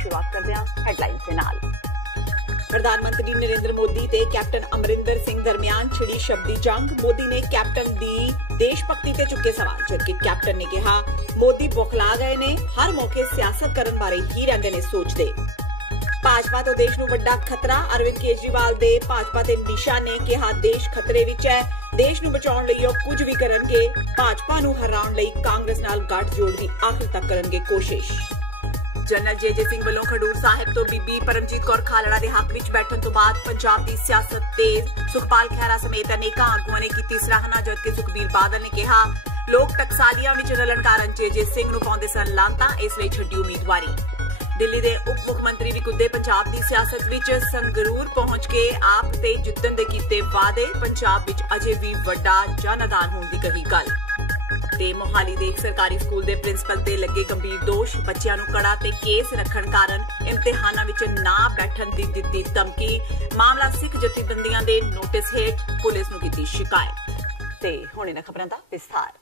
शुरुआत करते हैं हेडलाइंस के नाल। प्रधानमंत्री नरेंद्र मोदी ते कैप्टन अमरिंदर सिंह दरमियान छिड़ी शब्दी जंग। मोदी ने कैप्टन दी देशभक्ति ते चुके सवाल, जबकि कैप्टन ने कहा मोदी बौखला गए ने, हर मौके सियासत करन बारे ही रहिंदे ने सोचदे। भाजपा तो देश नूं वड्डा खतरा। अरविंद केजरीवाल दे भाजपा ते निशा ने कहा देश खतरे विच है, देश नूं बचाउण लई ओह कुछ भी करनगे। भाजपा नूं हराउण लई कांग्रेस नाल गठजोड़ दी आखिर तक करनगे कोशिश। जनरल जे सिंह ਵੱਲੋਂ खडूर साहिब तो बीबी परमजीत कौर खालड़ा ਦੇ ਹੱਕ ਵਿੱਚ बैठਣ ਤੋਂ ਬਾਅਦ ਪੰਜਾਬ ਦੀ ਸਿਆਸਤ ਤੇ ਸੁਖਪਾਲ ਖਹਿਰਾ ਸਮੇਤ ਅਨੇਕਾਂ ਆਗੂਆਂ ਨੇ ਕੀਤੀ ਸਰਾਹਨਾ, ਜਦਕਿ ਸੁਖਬੀਰ ਬਾਦਲ ਨੇ ਕਿਹਾ ਲੋਕ ਟਕਸਾਲੀਆਂ ਵਿੱਚ ਰਲਣ ਕਾਰਨ ਜੇ ਸਿੰਘ ਨੂੰ ਪਾਉਂਦੇ ਸਨ ਲਾਂਤਾਂ, ਇਸ ਲਈ ਛੱਡੀ ਉਮੀਦਵਾਰੀ। ਦਿੱਲੀ ਦੇ ਉਪ ਮੁੱਖ ਮੰਤਰੀ ਵੀ ਕੁੱਦੇ ਪੰਜਾਬ ਦੀ ਸਿਆਸਤ ਵਿੱਚ ਸੰਗਰੂਰ ਪਹੁੰਚ ਕੇ ਆਪ ਤੇ ਜਿੱਤਣ ਦੇ ਕੀਤੇ ਵਾਅਦੇ। ਪੰਜਾਬ ਵਿੱਚ ਅਜੇ ਵੀ ਵੱਡਾ ਜਨਦਾਨ ਹੋਣ ਦੀ ਕਹੀ ਗੱਲ। ਤੇ ਮੋਹਾਲੀ ਦੇ ਇੱਕ ਸਰਕਾਰੀ ਸਕੂਲ ਦੇ ਪ੍ਰਿੰਸੀਪਲ ਤੇ ਲੱਗੇ ਗੰਭੀਰ ਦੋਸ਼। ਬੱਚਿਆਂ ਨੂੰ ਕੜਾ ਤੇ ਕੇਸ ਰੱਖਣ ਕਾਰਨ ਇਮਤਿਹਾਨਾਂ ਵਿੱਚ ਨਾ ਬੈਠਣ ਦੀ ਦਿੱਤੀ ਧਮਕੀ। ਮਾਮਲਾ ਸਿੱਖ ਜਥੇਬੰਦੀਆਂ ਦੇ ਨੋਟਿਸ ਹੇਠ ਪੁਲਿਸ ਨੂੰ ਕੀਤੀ ਸ਼ਿਕਾਇਤ। ਤੇ ਹੁਣ ਇਹਨਾਂ ਖਬਰਾਂ ਦਾ ਵਿਸਥਾਰ।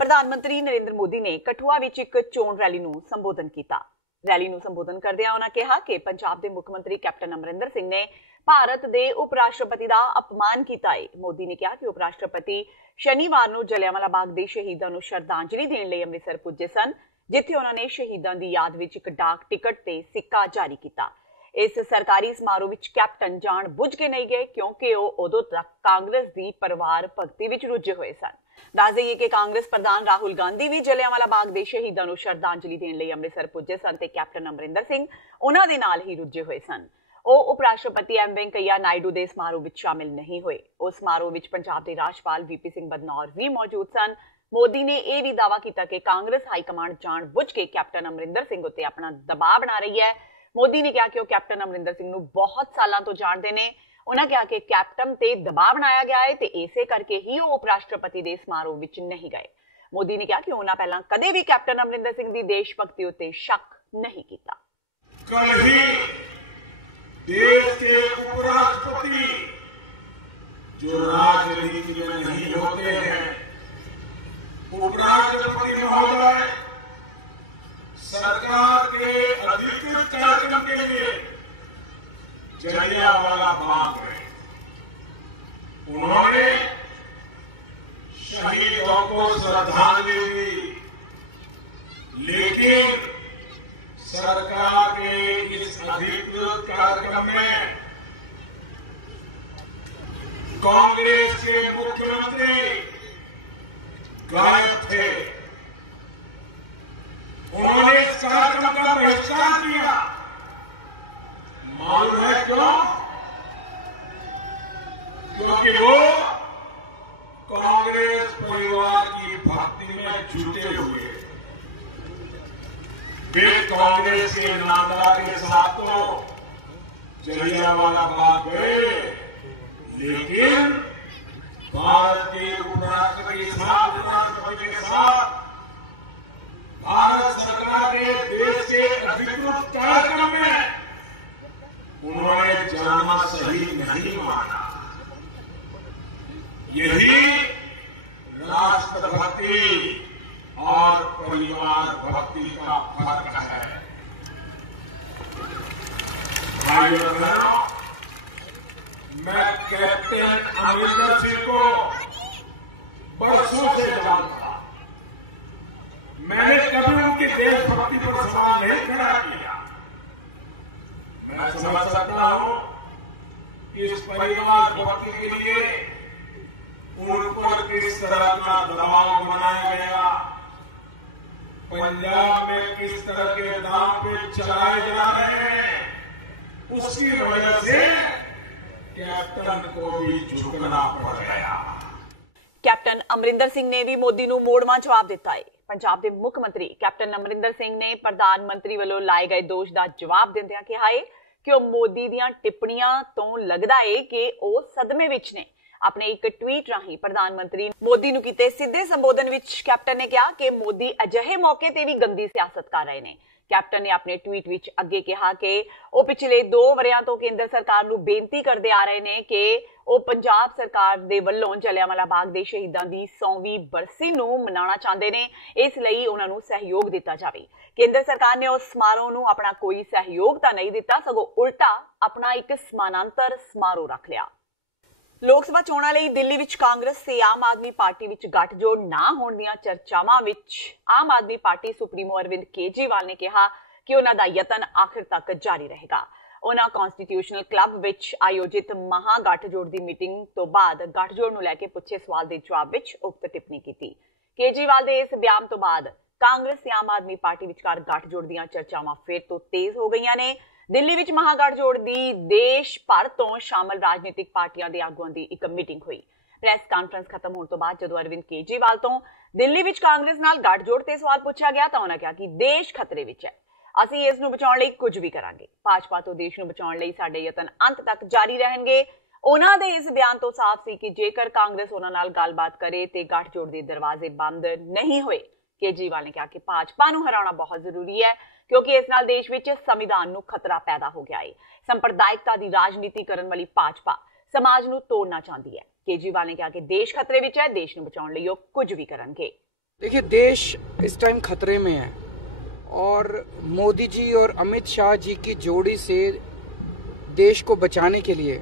ਪ੍ਰਧਾਨ ਮੰਤਰੀ ਨਰਿੰਦਰ ਮੋਦੀ ਨੇ ਕਠੂਆ ਵਿੱਚ ਇੱਕ ਚੋਣ ਰੈਲੀ ਨੂੰ ਸੰਬੋਧਨ ਕੀਤਾ। रैली ਨੂੰ ਸੰਬੋਧਨ ਕਰਦਿਆਂ ਉਹਨਾਂ ਕਿਹਾ ਕਿ ਪੰਜਾਬ ਦੇ ਮੁੱਖ ਮੰਤਰੀ ਕੈਪਟਨ ਅਮਰਿੰਦਰ ਸਿੰਘ ਨੇ ਭਾਰਤ ਦੇ ਉਪ ਰਾਸ਼ਟਰਪਤੀ ਦਾ ਅਪਮਾਨ ਕੀਤਾ ਹੈ। ਮੋਦੀ ਨੇ ਕਿਹਾ ਕਿ ਉਪ ਰਾਸ਼ਟਰਪਤੀ ਸ਼ਨੀਵਾਰ ਨੂੰ ਜਲਿਆਂਵਾਲਾ ਬਾਗ ਦੇ ਸ਼ਹੀਦਾਂ ਨੂੰ ਸ਼ਰਧਾਂਜਲੀ ਦੇਣ ਲਈ ਅੰਮ੍ਰਿਤਸਰ ਪੁੱਜੇ ਸਨ, ਜਿੱਥੇ ਉਹਨਾਂ ਨੇ ਸ਼ਹੀਦਾਂ ਦੀ ਯਾਦ ਵਿੱਚ ਇੱਕ ਡਾਕ ਟਿਕਟ ਤੇ ਸਿੱਕਾ ਜਾਰੀ ਕੀਤਾ। ਇਸ ਸਰਕਾਰੀ ਸਮਾਰੋਹ ਵਿੱਚ ਕੈਪਟਨ ਜਾਣ ਬੁੱਝ ਕੇ ਨਹੀਂ ਗਏ, ਕਿਉਂਕਿ ਉਹ ਉਦੋਂ ਤੱਕ ਕਾਂਗਰਸ ਦੀ ਪਰਿਵਾਰ ਭਗਤੀ ਵਿੱਚ ਰੁੱਝੇ ਹੋਏ ਸਨ। ਦੱਸ ਦੇਈਏ ਕਿ ਕਾਂਗਰਸ ਪ੍ਰਧਾਨ ਰਾਹੁਲ ਗਾਂਧੀ ਵੀ ਜਲਿਆਂਵਾਲਾ ਬਾਗ ਦੇ ਸ਼ਹੀਦਾਂ ਨੂੰ ਸ਼ਰਧਾਂਜਲੀ ਦੇਣ ਲਈ ਅੰਮ੍ਰਿਤਸਰ ਪੁੱਜੇ ਸਨ ਤੇ ਕੈਪਟਨ ਅਮਰਿੰਦਰ ਸਿੰਘ ਉਹਨਾਂ ਦੇ ਨਾਲ ਹੀ ਰੁੱਝੇ ਹੋਏ ਸਨ। ਉਹ ਉਪ ਰਾਸ਼ਟਰਪਤੀ ਐਮ ਵੈਂਕਈਆ ਨਾਇਡੂ ਦੇ ਸਮਾਰੋਹ ਵਿੱਚ ਸ਼ਾਮਿਲ ਨਹੀਂ ਹੋਏ। ਉਸ ਸਮਾਰੋਹ ਵਿੱਚ ਪੰਜਾਬ ਦੇ ਰਾਜਪਾਲ ਵੀਪੀ ਸਿੰਘ ਬਦਨੌਰ ਵੀ ਮੌਜੂਦ ਸਨ। ਮੋਦੀ ਨੇ ਇਹ ਵੀ ਦਾਅਵਾ ਕੀਤਾ ਕਿ ਕਾਂਗਰਸ ਹਾਈ ਕਮਾਂਡ ਜਾਣ ਬੁੱਝ ਕੇ ਕੈਪਟਨ ਅਮਰਿੰਦਰ ਸਿੰਘ ਉੱਤੇ ਆਪਣਾ ਦਬਾਅ ਬਣਾ ਰਹੀ ਹੈ। ਮੋਦੀ ਨੇ ਕਿਹਾ ਕਿ ਉਹ ਕੈਪਟਨ ਅਮਰਿੰਦਰ ਸਿੰਘ ਨੂੰ ਬਹੁਤ ਸਾਲਾਂ ਤੋਂ ਜਾਣਦੇ ਨੇ। ਉਹਨਾਂ ਕਿਹਾ ਕਿ ਕੈਪਟਨ ਤੇ ਦਬਾਅ ਬਣਾਇਆ ਗਿਆ ਹੈ ਤੇ ਇਸੇ ਕਰਕੇ ਹੀ ਉਹ ਉਪ ਰਾਸ਼ਟਰਪਤੀ ਦੇ ਸਮਾਰੋਹ ਵਿੱਚ ਨਹੀਂ ਗਏ। ਮੋਦੀ ਨੇ ਕਿਹਾ ਕਿ ਉਹਨਾਂ ਪਹਿਲਾਂ ਕਦੇ ਵੀ ਕੈਪਟਨ ਅਮਰਿੰਦਰ ਸਿੰਘ ਦੀ ਦੇਸ਼ ਭਗਤੀ ਉੱਤੇ ਸ਼ੱਕ ਨਹੀਂ ਕੀਤਾ। कल ही देश के उपराष्ट्रपति जो राजनीति में नहीं होते हैं, उपराष्ट्रपति महोदय सरकार के अधिकृत कार्यक्रम के लिए जलियांवाला बाग गए। उन्होंने शहीदों को श्रद्धांजलि दी, लेकिन सरकार के इस अधिकृत कार्यक्रम में कांग्रेस के मुख्यमंत्री गायब थे। उन्होंने इस कार्यक्रम का बहिष्कार किया। मालूम है क्यों? क्योंकि वो कांग्रेस परिवार की भक्ति में जुटे हुए। वे कांग्रेस के नामदार के साथ तो जलियांवाला बाग गए, लेकिन भारत के उपराष्ट्रपति के साथ भारत सरकार के देश के अधिकृत कार्यक्रम में उन्होंने जाना सही नहीं माना। यही राष्ट्रभक्ति और परिवार भक्ति का फर्क है। भाइयों बहनों, मैं कैप्टन अमरिंदर सिंह को बरसों से जानता। मैंने कभी उनकी देशभक्ति पर सवाल नहीं खड़ा किया। मैं समझ सकता हूं कि इस परिवार भक्ति के लिए उन पर किस तरह का दबाव बनाया गया, पंजाब में किस तरह के दांव पे चलाए जा रहे हैं, उसकी वजह से कैप्टन को भी झुकना पड़ गया। ਕੈਪਟਨ ਅਮਰਿੰਦਰ ਸਿੰਘ ਨੇ ਵੀ ਮੋਦੀ ਨੂੰ ਮੋੜਵਾਂ ਜਵਾਬ ਦਿੱਤਾ ਹੈ। ਪੰਜਾਬ ਦੇ ਮੁੱਖ ਮੰਤਰੀ ਕੈਪਟਨ ਅਮਰਿੰਦਰ ਸਿੰਘ ਨੇ ਪ੍ਰਧਾਨ ਮੰਤਰੀ ਵੱਲੋਂ ਲਾਏ ਗਏ ਦੋਸ਼ ਦਾ ਜਵਾਬ ਦਿੰਦਿਆਂ ਕਿਹਾ ਹੈ ਕਿ ਉਹ ਮੋਦੀ ਦੀਆਂ ਟਿੱਪਣੀਆਂ ਤੋਂ ਲੱਗਦਾ ਹੈ ਕਿ ਉਹ ਸਦਮੇ ਵਿੱਚ ਨੇ। ਆਪਣੇ ਇੱਕ ਟਵੀਟ ਰਾਹੀਂ ਪ੍ਰਧਾਨ ਮੰਤਰੀ ਮੋਦੀ ਨੂੰ ਕੀਤੇ ਸਿੱਧੇ ਸੰਬੋਧਨ ਵਿੱਚ ਕੈਪਟਨ ਨੇ ਕਿਹਾ ਕਿ ਮੋਦੀ ਅਜਿਹੇ ਮੌਕੇ ਤੇ ਵੀ ਗੰਦੀ ਸਿਆਸਤ ਕਰ ਰਹੇ ਨੇ। ਕੈਪਟਨ ਨੇ ਆਪਣੇ ਟਵੀਟ ਵਿੱਚ ਅੱਗੇ ਕਿਹਾ ਕਿ ਉਹ ਪਿਛਲੇ 2 ਵਰ੍ਹਿਆਂ ਤੋਂ ਕੇਂਦਰ ਸਰਕਾਰ ਨੂੰ ਬੇਨਤੀ ਕਰਦੇ ਆ ਰਹੇ ਨੇ ਕਿ ਉਹ ਪੰਜਾਬ ਸਰਕਾਰ ਦੇ ਵੱਲੋਂ ਜਲਿਆਂਵਾਲਾ ਬਾਗ ਦੇ ਸ਼ਹੀਦਾਂ ਦੀ 100ਵੀਂ ਬਰਸੀ ਨੂੰ ਮਨਾਉਣਾ ਚਾਹੁੰਦੇ ਨੇ, ਇਸ ਲਈ ਉਹਨਾਂ ਨੂੰ ਸਹਿਯੋਗ ਦਿੱਤਾ ਜਾਵੇ। ਕੇਂਦਰ ਸਰਕਾਰ ਨੇ ਉਸ ਸਮਾਰੋਹ ਨੂੰ ਆਪਣਾ ਕੋਈ ਸਹਿਯੋਗ ਤਾਂ ਨਹੀਂ ਦਿੱਤਾ, ਸਗੋਂ ਉਲਟਾ ਆਪਣਾ ਇੱਕ ਸਮਾਨਾਂਤਰ ਸਮਾਰੋਹ ਰੱਖ ਲਿਆ। ਲੋਕ ਸਭਾ ਚੋਣਾਂ ਲਈ ਦਿੱਲੀ ਵਿੱਚ ਕਾਂਗਰਸ ਤੇ ਆਮ ਆਦਮੀ ਪਾਰਟੀ ਵਿੱਚ ਗੱਠਜੋੜ ਨਾ ਹੋਣ ਦੀਆਂ ਚਰਚਾਵਾਂ ਵਿੱਚ ਆਮ ਆਦਮੀ ਪਾਰਟੀ ਸੁਪਰੀਮੋ ਅਰਵਿੰਦ ਕੇਜਰੀਵਾਲ ਨੇ ਕਿਹਾ ਕਿ ਉਹਨਾਂ ਦਾ ਯਤਨ ਆਖਿਰ ਤੱਕ ਜਾਰੀ ਰਹੇਗਾ। ਉਹਨਾਂ ਕਨਸਟੀਟਿਊਸ਼ਨਲ ਕਲੱਬ ਵਿੱਚ ਆਯੋਜਿਤ ਮਹਾ ਗੱਠਜੋੜ ਦੀ ਮੀਟਿੰਗ ਤੋਂ ਬਾਅਦ ਗੱਠਜੋੜ ਨੂੰ ਲੈ ਕੇ ਪੁੱਛੇ ਸਵਾਲ ਦੇ ਜਵਾਬ ਵਿੱਚ ਉਕਤ ਟਿੱਪਣੀ ਕੀਤੀ। ਕੇਜਰੀਵਾਲ ਦੇ ਇਸ ਬਿਆਨ ਤੋਂ ਬਾਅਦ ਕਾਂਗਰਸ ਤੇ ਆਮ ਆਦਮੀ ਪਾਰਟੀ ਵਿਚਕਾਰ ਗੱਠਜੋੜ ਦੀਆਂ ਚਰਚਾਵਾਂ ਫਿਰ ਤੋਂ ਤੇਜ਼ ਹੋ ਗਈਆਂ ਨੇ। ਦਿੱਲੀ ਵਿੱਚ ਮਹਾ ਗੱਠਜੋੜ ਦੀ ਦੇਸ਼ ਭਰ ਤੋਂ ਸ਼ਾਮਲ ਰਾਜਨੀਤਿਕ ਪਾਰਟੀਆਂ ਦੇ ਆਗੂਆਂ ਦੀ ਇੱਕ ਮੀਟਿੰਗ ਹੋਈ। ਪ੍ਰੈਸ ਕਾਨਫਰੰਸ ਖਤਮ ਹੋਣ ਤੋਂ ਬਾਅਦ ਜਦੋਂ ਅਰਵਿੰਦ ਕੇਜਰੀਵਾਲ ਤੋਂ ਦਿੱਲੀ ਵਿੱਚ ਕਾਂਗਰਸ ਨਾਲ ਗੱਠਜੋੜ ਤੇ ਸਵਾਲ ਪੁੱਛਿਆ ਗਿਆ ਤਾਂ ਉਹਨਾਂ ਕਿਹਾ ਕਿ ਦੇਸ਼ ਖਤਰੇ ਵਿੱਚ ਹੈ, ਅਸੀਂ ਇਸ ਨੂੰ ਬਚਾਉਣ ਲਈ ਕੁਝ ਵੀ ਕਰਾਂਗੇ। ਭਾਜਪਾ ਤੋਂ ਦੇਸ਼ ਨੂੰ ਬਚਾਉਣ ਲਈ ਸਾਡੇ ਯਤਨ ਅੰਤ ਤੱਕ ਜਾਰੀ ਰਹਿਣਗੇ। ਉਹਨਾਂ ਦੇ ਇਸ ਬਿਆਨ ਤੋਂ ਸਾਫ਼ ਸੀ ਕਿ ਜੇਕਰ ਕਾਂਗਰਸ ਉਹਨਾਂ ਨਾਲ ਗੱਲਬਾਤ ਕਰੇ ਤੇ ਗੱਠਜੋੜ ਦੇ ਦਰਵਾਜ਼ੇ ਬੰਦ ਨਹੀਂ ਹੋਏ। ਕੇਜਰੀਵਾਲ ਨੇ ਕਿਹਾ ਕਿ ਭਾਜਪਾ ਨੂੰ ਹਰਾਉਣਾ ਬਹੁਤ ਜ਼ਰੂਰੀ ਹੈ ਕਿਉਂਕਿ ਇਸ ਨਾਲ ਦੇਸ਼ ਵਿੱਚ ਸੰਵਿਧਾਨ ਨੂੰ ਖਤਰਾ ਪੈਦਾ ਹੋ ਗਿਆ ਹੈ। ਸੰਪਰਦਾਇਕਤਾ ਦੀ ਰਾਜਨੀਤੀ ਕਰਨ ਵਾਲੀ ਭਾਜਪਾ समाज ਨੂੰ तोड़ना चाहती है। केजरीवाल ने कहा कि देश खतरे में है, देश ਨੂੰ ਬਚਾਉਣ ਲਈ ਉਹ कुछ भी करेंगे। देखिए, देश इस टाइम खतरे में है और मोदी जी और अमित शाह जी की जोड़ी से देश को बचाने के लिए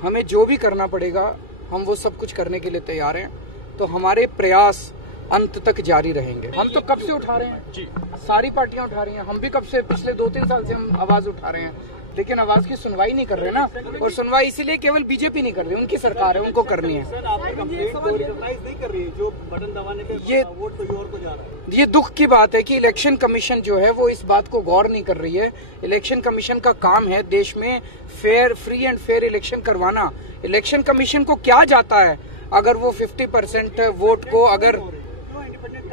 हमें जो भी करना पड़ेगा हम वो सब कुछ करने के लिए तैयार हैं। तो हमारे प्रयास अंत तक जारी रहेंगे। हम तो कब से उठा रहे हैं जी, सारी पार्टियां उठा रही हैं, हम भी कब से पिछले 2-3 साल से हम आवाज उठा रहे हैं, लेकिन आवाज की सुनवाई नहीं कर रहे ना। और सुनवाई इसीलिए केवल बीजेपी नहीं कर रही, उनकी सरकार है, उनको करनी है। सर, आपकी कंप्लेंट को रिकॉग्नाइज नहीं कर रही है, जो बटन दबाने पे वोट कोई और को जा रहा है। ये दुख की बात है कि इलेक्शन कमीशन जो है वो इस बात को गौर नहीं कर रही है। इलेक्शन कमीशन का काम है देश में fair, free and fair election करवाना। इलेक्शन कमीशन को क्या जाता है अगर वो 50% वोट को अगर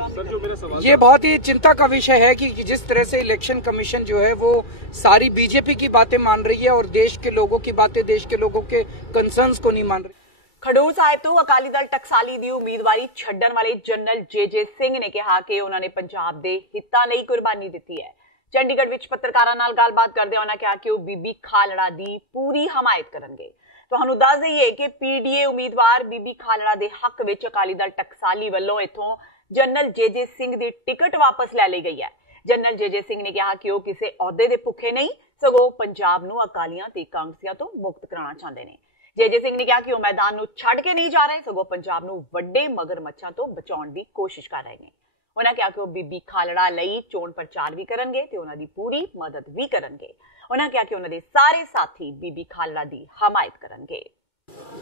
सर, जो मेरा सवाल ये बहुत ही चिंता का विषय है कि जिस तरह से इलेक्शन कमीशन जो है वो सारी बीजेपी की बातें मान रही है और देश के लोगों की बातें, देश के लोगों के कंसर्न्स को नहीं मान रही। ਖਡੂਰ ਸਾਹਿਬ ਤੋਂ ਅਕਾਲੀ ਦਲ ਟਕਸਾਲੀ ਦੀ ਉਮੀਦਵਾਰੀ ਛੱਡਣ ਵਾਲੇ ਜਨਰਲ ਜੇ ਸਿੰਘ ਨੇ ਕਿਹਾ ਕਿ ਉਹਨਾਂ ਨੇ ਪੰਜਾਬ ਦੇ ਹਿੱਤਾਂ ਲਈ ਕੁਰਬਾਨੀ ਦਿੱਤੀ ਹੈ। ਚੰਡੀਗੜ੍ਹ ਵਿੱਚ ਪੱਤਰਕਾਰਾਂ ਨਾਲ ਗੱਲਬਾਤ ਕਰਦੇ ਉਹਨਾਂ ਕਿਹਾ ਕਿ ਉਹ ਬੀਬੀ ਖਾਲੜਾ ਦੀ ਪੂਰੀ ਹਮਾਇਤ ਕਰਨਗੇ। ਤੁਹਾਨੂੰ ਦੱਸ ਦਈਏ ਕਿ ਪੀਡੀਏ ਉਮੀਦਵਾਰ ਬੀਬੀ ਖਾਲੜਾ ਦੇ ਹੱਕ ਵਿੱਚ ਅਕਾਲੀ ਦਲ ਟਕਸਾਲੀ ਵੱਲੋਂ ਇੱਥੋਂ ਜਨਰਲ ਜੇ ਸਿੰਘ ਦੀ ਟਿਕਟ ਵਾਪਸ ਲੈ ਲਈ ਗਈ ਹੈ। ਜਨਰਲ ਜੇ ਸਿੰਘ ਨੇ ਕਿਹਾ ਕਿ ਉਹ ਕਿਸੇ ਅਹੁਦੇ ਦੇ ਭੁੱਖੇ ਨਹੀਂ, ਸਗੋਂ ਪੰਜਾਬ ਨੂੰ ਅਕਾਲੀਆਂ ਤੇ ਕਾਂਗਰਸੀਆਂ ਤੋਂ ਮੁਕਤ ਕਰਾਉਣਾ ਚਾਹੁੰਦੇ ਨੇ। ਜੇ ਸਿੰਘ ਨੇ ਕਿਹਾ ਕਿ ਉਹ ਮੈਦਾਨ ਨੂੰ ਛੱਡ ਕੇ ਨਹੀਂ ਜਾ ਰਹੇ, ਸਗੋਂ ਪੰਜਾਬ ਨੂੰ ਵੱਡੇ ਮਗਰਮੱਛਾਂ ਤੋਂ ਬਚਾਉਣ ਦੀ ਕੋਸ਼ਿਸ਼ ਕਰ ਰਹੇ ਨੇ। ਉਹਨਾਂ ਕਿਹਾ ਕਿ ਉਹ ਬੀਬੀ ਖਾਲੜਾ ਲਈ ਚੋਣ ਪ੍ਰਚਾਰ ਵੀ ਕਰਨਗੇ ਤੇ ਉਹਨਾਂ ਦੀ ਪੂਰੀ ਮਦਦ ਵੀ ਕਰਨਗੇ। ਉਹਨਾਂ ਕਿਹਾ ਕਿ ਉਹਨਾਂ ਦੇ ਸਾਰੇ ਸਾਥੀ ਬੀਬੀ ਖਾਲੜਾ ਦੀ ਹਮਾਇਤ ਕਰਨਗੇ।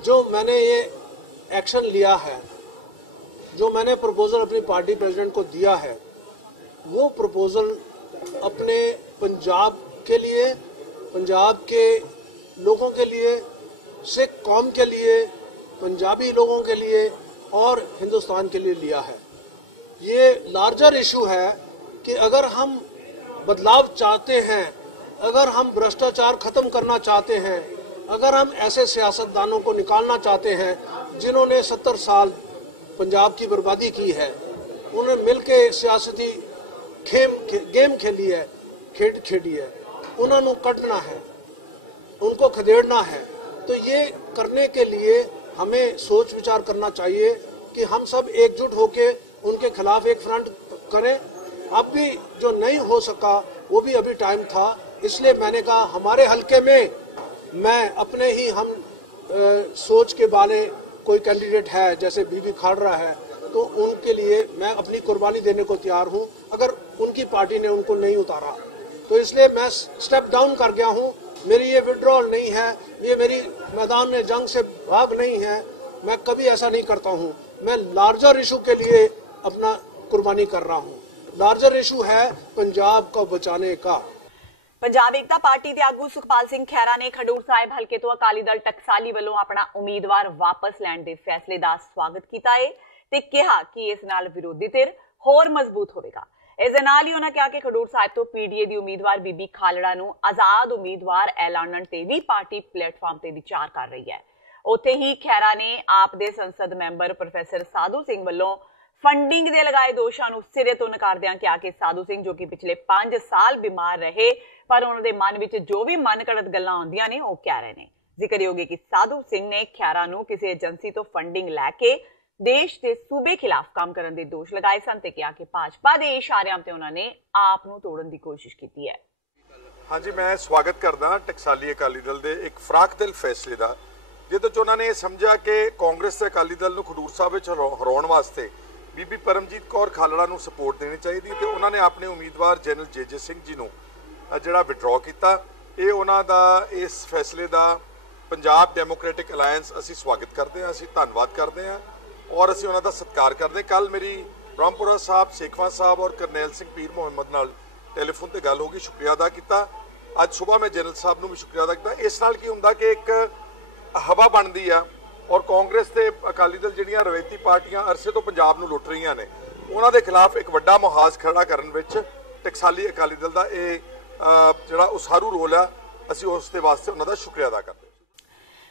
जो मैंने ये एक्शन लिया है, जो मैंने प्रपोजल अपनी पार्टी प्रेसिडेंट को दिया है, वो प्रपोजल अपने पंजाब के लिए, पंजाब के लोगों के लिए, सिख कौम के लिए, पंजाबी लोगों के लिए और हिंदुस्तान के लिए लिया है। ये लार्जर इशू है कि अगर हम बदलाव चाहते हैं, अगर हम भ्रष्टाचार खत्म करना चाहते हैं, अगर हम ऐसे सियासतदानों को निकालना चाहते हैं जिन्होंने 70 साल पंजाब की बर्बादी की है, उन्हें मिलके एक सियासती गेम खेली है, खेडी है, उन्होंने कटना है, उनको खदेड़ना है। तो ये करने के लिए हमें सोच विचार करना चाहिए कि हम सब एकजुट होके उनके खिलाफ एक फ्रंट करें। अब भी जो नहीं हो सका वो भी अभी टाइम था, इसलिए मैंने कहा हमारे हल्के में मैं अपने ही हम सोच के वाले कोई कैंडिडेट है जैसे बीबी खालड़ा है, तो उनके लिए मैं अपनी कुर्बानी देने को तैयार हूं अगर उनकी पार्टी ने उनको नहीं उतारा। तो इसलिए मैं स्टेप डाउन कर गया हूं। मेरी ये विड्रॉल नहीं है, ये मेरी मैदान में जंग से भाग नहीं है, मैं कभी ऐसा नहीं करता हूं। मैं लार्जर इशू के लिए अपना कुर्बानी कर रहा हूं। लार्जर इशू है पंजाब को बचाने का। ਪੰਜਾਬ ਏਕਤਾ ਪਾਰਟੀ ਦੇ ਆਗੂ ਸੁਖਪਾਲ ਸਿੰਘ ਖਹਿਰਾ ਨੇ ਖਡੂਰ ਸਾਹਿਬ ਹਲਕੇ ਤੋਂ ਅਕਾਲੀ ਦਲ ਟਕਸਾਲੀ ਵੱਲੋਂ ਆਪਣਾ ਉਮੀਦਵਾਰ ਵਾਪਸ ਲੈਣ ਦੇ ਫੈਸਲੇ ਦਾ ਸਵਾਗਤ ਕੀਤਾ ਹੈ ਤੇ ਕਿਹਾ ਕਿ ਇਸ ਨਾਲ ਵਿਰੋਧੀ ਧਿਰ ਹੋਰ ਮਜ਼ਬੂਤ ਹੋਵੇਗਾ। ਇਸ ਦੇ ਨਾਲ ਹੀ ਉਹਨਾਂ ਕਿਹਾ ਕਿ ਖਡੂਰ ਸਾਹਿਬ ਤੋਂ ਪੀਡੀਏ ਦੀ ਉਮੀਦਵਾਰ ਬੀਬੀ ਖਾਲੜਾ ਨੂੰ ਆਜ਼ਾਦ ਉਮੀਦਵਾਰ ਐਲਾਨਣ ਤੇ ਵੀ ਪਾਰਟੀ ਪਲੇਟਫਾਰਮ ਤੇ ਵਿਚਾਰ ਕਰ ਰਹੀ ਹੈ। ਉੱਥੇ ਹੀ ਖਹਿਰਾ ਨੇ ਆਪ ਦੇ ਸੰਸਦ ਮੈਂਬਰ ਪ੍ਰੋਫੈਸਰ ਸਾਧੂ ਸਿੰਘ ਵੱਲੋਂ ਫੰਡਿੰਗ ਦੇ ਲਗਾਏ ਦੋਸ਼ਾਂ ਨੂੰ ਸਿਰੇ ਤੋਂ ਨਕਾਰਦਿਆਂ ਕਿਹਾ ਕਿ ਸਾਧੂ ਸਿੰਘ ਜੋ ਕਿ ਪਿਛਲੇ 5 ਸਾਲ ਬਿਮਾਰ ਰਹੇ ਪਰ ਉਹਨਾਂ ਦੇ ਮਨ ਵਿੱਚ ਜੋ ਵੀ ਮਨਘੜਤ ਗੱਲਾਂ ਆਉਂਦੀਆਂ ਨੇ ਉਹ ਕਹਿ ਰਹੇ ਨੇ। ਜ਼ਿਕਰਯੋਗ ਹੈ ਕਿ ਸਾਧੂ ਸਿੰਘ ਨੇ ਖਿਆਰਾ ਨੂੰ ਕਿਸੇ ਏਜੰਸੀ ਤੋਂ ਫੰਡਿੰਗ ਲੈ ਕੇ ਦੇਸ਼ ਦੇ ਸੂਬੇ ਖਿਲਾਫ ਕੰਮ ਕਰਨ ਦੇ ਦੋਸ਼ ਲਗਾਏ ਸਨ ਤੇ ਕਿਹਾ ਕਿ ਭਾਜਪਾ ਦੇ ਇਸ਼ਾਰਿਆਂ ਤੇ ਉਹਨਾਂ ਨੇ ਆਪ ਨੂੰ ਤੋੜਨ ਦੀ ਕੋਸ਼ਿਸ਼ ਕੀਤੀ ਹੈ। ਹਾਂਜੀ, ਮੈਂ ਸਵਾਗਤ ਕਰਦਾ ਟਕਸਾਲੀ ਅਕਾਲੀ ਦਲ ਦੇ ਇੱਕ ਫਰਾਕਦਿਲ ਫੈਸਲੇ ਦਾ, ਜਿਹਦੇ ਚ ਉਹਨਾਂ ਨੇ ਸਮਝਿਆ ਕਿ ਕਾਂਗਰਸ ਤੇ ਅਕਾਲੀ ਦਲ ਨੂੰ ਖਡੂਰ ਸਾਹਿਬ ਵਿੱਚ ਹਰਾਉਣ ਵਾਸਤੇ ਬੀਬੀ ਪਰਮਜੀਤ ਕੌਰ ਖਾਲੜਾ ਨੂੰ ਸਪੋਰਟ ਦੇਣੀ ਚਾਹੀਦੀ ਤੇ ਉਹਨਾਂ ਨੇ ਆਪਣੇ ਉਮੀਦਵਾਰ ਜਨਰਲ ਜੇ ਸਿੰਘ ਜੀ ਨੂੰ ਜਿਹੜਾ ਵਿਡਰਾਅ ਕੀਤਾ। ਇਹ ਉਹਨਾਂ ਦਾ ਇਸ ਫੈਸਲੇ ਦਾ ਪੰਜਾਬ ਡੈਮੋਕ੍ਰੈਟਿਕ ਅਲਾਇੰਸ ਅਸੀਂ ਸਵਾਗਤ ਕਰਦੇ ਹਾਂ, ਅਸੀਂ ਧੰਨਵਾਦ ਕਰਦੇ ਹਾਂ ਔਰ ਅਸੀਂ ਉਹਨਾਂ ਦਾ ਸਤਿਕਾਰ ਕਰਦੇ। ਕੱਲ ਮੇਰੀ ਬ੍ਰਹਮਪੁਰਾ ਸਾਹਿਬ, ਸੇਖਵਾਂ ਸਾਹਿਬ ਔਰ ਕਰਨੈਲ ਸਿੰਘ ਪੀਰ ਮੁਹੰਮਦ ਨਾਲ ਟੈਲੀਫੋਨ ਤੇ ਗੱਲ ਹੋ ਗਈ, ਸ਼ੁਕਰੀਆ ਅਦਾ ਕੀਤਾ। ਅੱਜ ਸਵੇਰ ਮੈਂ ਜਨਰਲ ਸਾਹਿਬ ਨੂੰ ਵੀ ਸ਼ੁਕਰੀਆ ਅਦਾ ਕੀਤਾ। ਇਸ ਨਾਲ ਕੀ ਹੁੰਦਾ ਕਿ ਇੱਕ ਹਵਾ ਬਣਦੀ ਆ ਔਰ ਕਾਂਗਰਸ ਤੇ ਅਕਾਲੀ ਦਲ ਜਿਹੜੀਆਂ ਰਵਾਇਤੀ ਪਾਰਟੀਆਂ ਅਰਸੇ ਤੋਂ ਪੰਜਾਬ ਨੂੰ ਲੁੱਟ ਰਹੀਆਂ ਨੇ ਉਹਨਾਂ ਦੇ ਖਿਲਾਫ ਇੱਕ ਵੱਡਾ ਮੁਹਾਜ਼ ਖੜਾ ਕਰਨ ਵਿੱਚ ਟਕਸਾਲੀ ਅਕਾਲੀ ਦਲ ਦਾ ਇਹ ਜਿਹੜਾ ਉਸਾਰੂ ਰੋਲ ਆ, ਅਸੀਂ ਉਸ ਦੇ ਵਾਸਤੇ ਉਹਨਾਂ ਦਾ ਸ਼ੁਕਰੀਆ ਅਦਾ ਕਰਦੇ।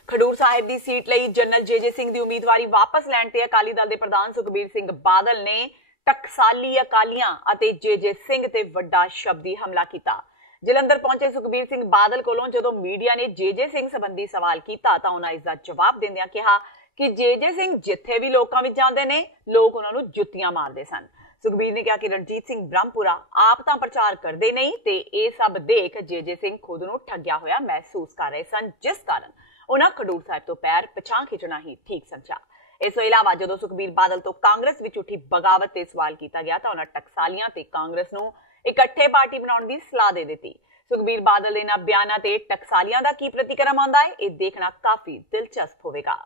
ਖਡੂਰ ਸਾਹਿਬ ਦੀ ਸੀਟ ਲਈ ਜਨਰਲ ਜੇ ਸਿੰਘ ਦੀ ਉਮੀਦਵਾਰੀ ਵਾਪਸ ਲੈਣ ਤੇ ਅਕਾਲੀ ਦਲ ਦੇ ਪ੍ਰਧਾਨ ਸੁਖਬੀਰ ਸਿੰਘ ਬਾਦਲ ਨੇ ਟਕਸਾਲੀ ਅਕਾਲੀਆਂ ਅਤੇ ਜੇ ਸਿੰਘ ਤੇ ਵੱਡਾ ਸ਼ਬਦੀ ਹਮਲਾ ਕੀਤਾ। ਜਲੰਧਰ ਪਹੁੰਚੇ ਸੁਖਬੀਰ ਸਿੰਘ ਬਾਦਲ ਕੋਲੋਂ ਜਦੋਂ ਮੀਡੀਆ ਨੇ ਜੇ ਸਿੰਘ ਸੰਬੰਧੀ ਸਵਾਲ ਕੀਤਾ ਤਾਂ ਉਹਨਾਂ ਇਸ ਦਾ ਜਵਾਬ ਦਿੰਦਿਆਂ ਕਿਹਾ ਕਿ ਜੇ ਸਿੰਘ ਜਿੱਥੇ ਵੀ ਲੋਕਾਂ ਵਿੱਚ ਜਾਂਦੇ ਨੇ ਲੋਕ ਉਹਨਾਂ ਨੂੰ ਜੁੱਤੀਆਂ ਮਾਰਦੇ ਸਨ। ਸੁਖਬੀਰ ਨੇ ਕਿਹਾ ਕਿ ਰਣਜੀਤ ਸਿੰਘ ਬ੍ਰਹਮਪੁਰਾ ਆਪ ਤਾਂ ਪ੍ਰਚਾਰ ਕਰਦੇ ਨਹੀਂ ਤੇ ਇਹ ਸਭ ਦੇਖ ਜੇ ਸਿੰਘ ਖੁਦ ਨੂੰ ਠੱਗਿਆ ਹੋਇਆ ਮਹਿਸੂਸ ਕਰ ਰਹੇ ਸਨ, ਜਿਸ ਕਾਰਨ ਉਹਨਾਂ ਖਡੂਰ ਸਾਹਿਬ ਤੋਂ ਪੈਰ ਪਿਛਾਂ ਖਿੱਚਣਾ ਹੀ ਠੀਕ ਸਮਝਿਆ। ਇਸ ਤੋਂ ਇਲਾਵਾ ਜਦੋਂ ਸੁਖਬੀਰ ਬਾਦਲ ਤੋਂ ਕਾਂਗਰਸ ਵਿੱਚ ਉੱਠੀ ਬਗਾਵਤ ਤੇ ਸਵਾਲ ਕੀਤਾ ਗਿਆ ਤਾਂ ਉਹਨਾਂ ਟਕਸਾਲੀਆਂ ਤੇ ਕਾਂਗਰਸ ਨੂੰ ਇਕੱਠੇ ਪਾਰਟੀ ਬਣਾਉਣ ਦੀ ਸਲਾਹ ਦੇ ਦਿੱਤੀ। ਸੁਖਬੀਰ ਬਾਦਲ ਦੇ ਇਹਨਾਂ ਬਿਆਨਾਂ ਤੇ ਟਕਸਾਲੀਆਂ ਦਾ ਕੀ ਪ੍ਰਤੀਕਰਮ ਆਉਂਦਾ ਹੈ, ਇਹ ਦੇਖਣਾ ਕਾਫੀ ਦਿਲਚਸਪ ਹੋਵੇਗਾ।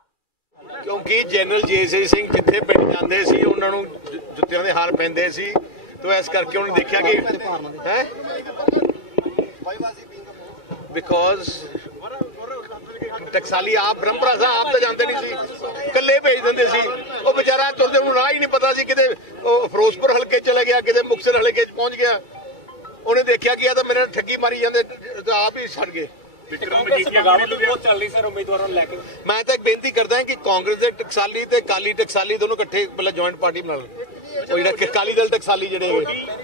ਕਿਉਂਕਿ ਜਨਰਲ ਜੇ ਸਿੰਘ ਜਿੱਥੇ ਪਿੰਡ ਜਾਂਦੇ ਸੀ ਉਹਨਾਂ ਨੂੰ ਜੁੱਤਿਆਂ ਦੇ ਹਾਰ ਪੈਂਦੇ ਸੀ, ਤੇ ਇਸ ਕਰਕੇ ਉਹਨੇ ਦੇਖਿਆ ਕਿ ਹੈ ਬਿਕੋਜ਼ ਟਕਸਾਲੀ ਆਪ ਬ੍ਰਹਮਪੁਰਾ ਸਾਹਿਬ ਆਪ ਤਾਂ ਜਾਂਦੇ ਨਹੀਂ ਸੀ, ਇਕੱਲੇ ਭੇਜ ਦਿੰਦੇ ਸੀ। ਉਹ ਵਿਚਾਰਾ ਤੁਰਦੇ ਉਹਨੂੰ ਰਾਹ ਹੀ ਨਹੀਂ ਪਤਾ ਸੀ, ਕਿਤੇ ਫਿਰੋਜ਼ਪੁਰ ਹਲਕੇ ਚਲੇ ਗਿਆ, ਕਿਤੇ ਮੁਕਤਸਰ ਹਲਕੇ ਚ ਪਹੁੰਚ ਗਿਆ। ਉਹਨੇ ਦੇਖਿਆ ਕਿ ਇਹ ਤਾਂ ਮੇਰੇ ਨਾਲ ਠੱਗੀ ਮਾਰੀ ਜਾਂਦੇ, ਆਪ ਹੀ ਛੱਡ ਗਏ। ਮੈਂ ਤਾਂ ਇੱਕ ਬੇਨਤੀ ਕਰਦਾ ਕਿ ਕਾਂਗਰਸ ਦੇ ਟਕਸਾਲੀ ਤੇ ਅਕਾਲੀ ਟਕਸਾਲੀ ਦੋਨੋਂ ਇਕੱਠੇ ਪਹਿਲਾਂ ਜੁਆਇੰਟ ਪਾਰਟੀ ਬਣਾ ਲੈਣ। ਉਹ ਜਿਹੜਾ ਅਕਾਲੀ ਦਲ ਟਕਸਾਲੀ ਜਿਹੜੇ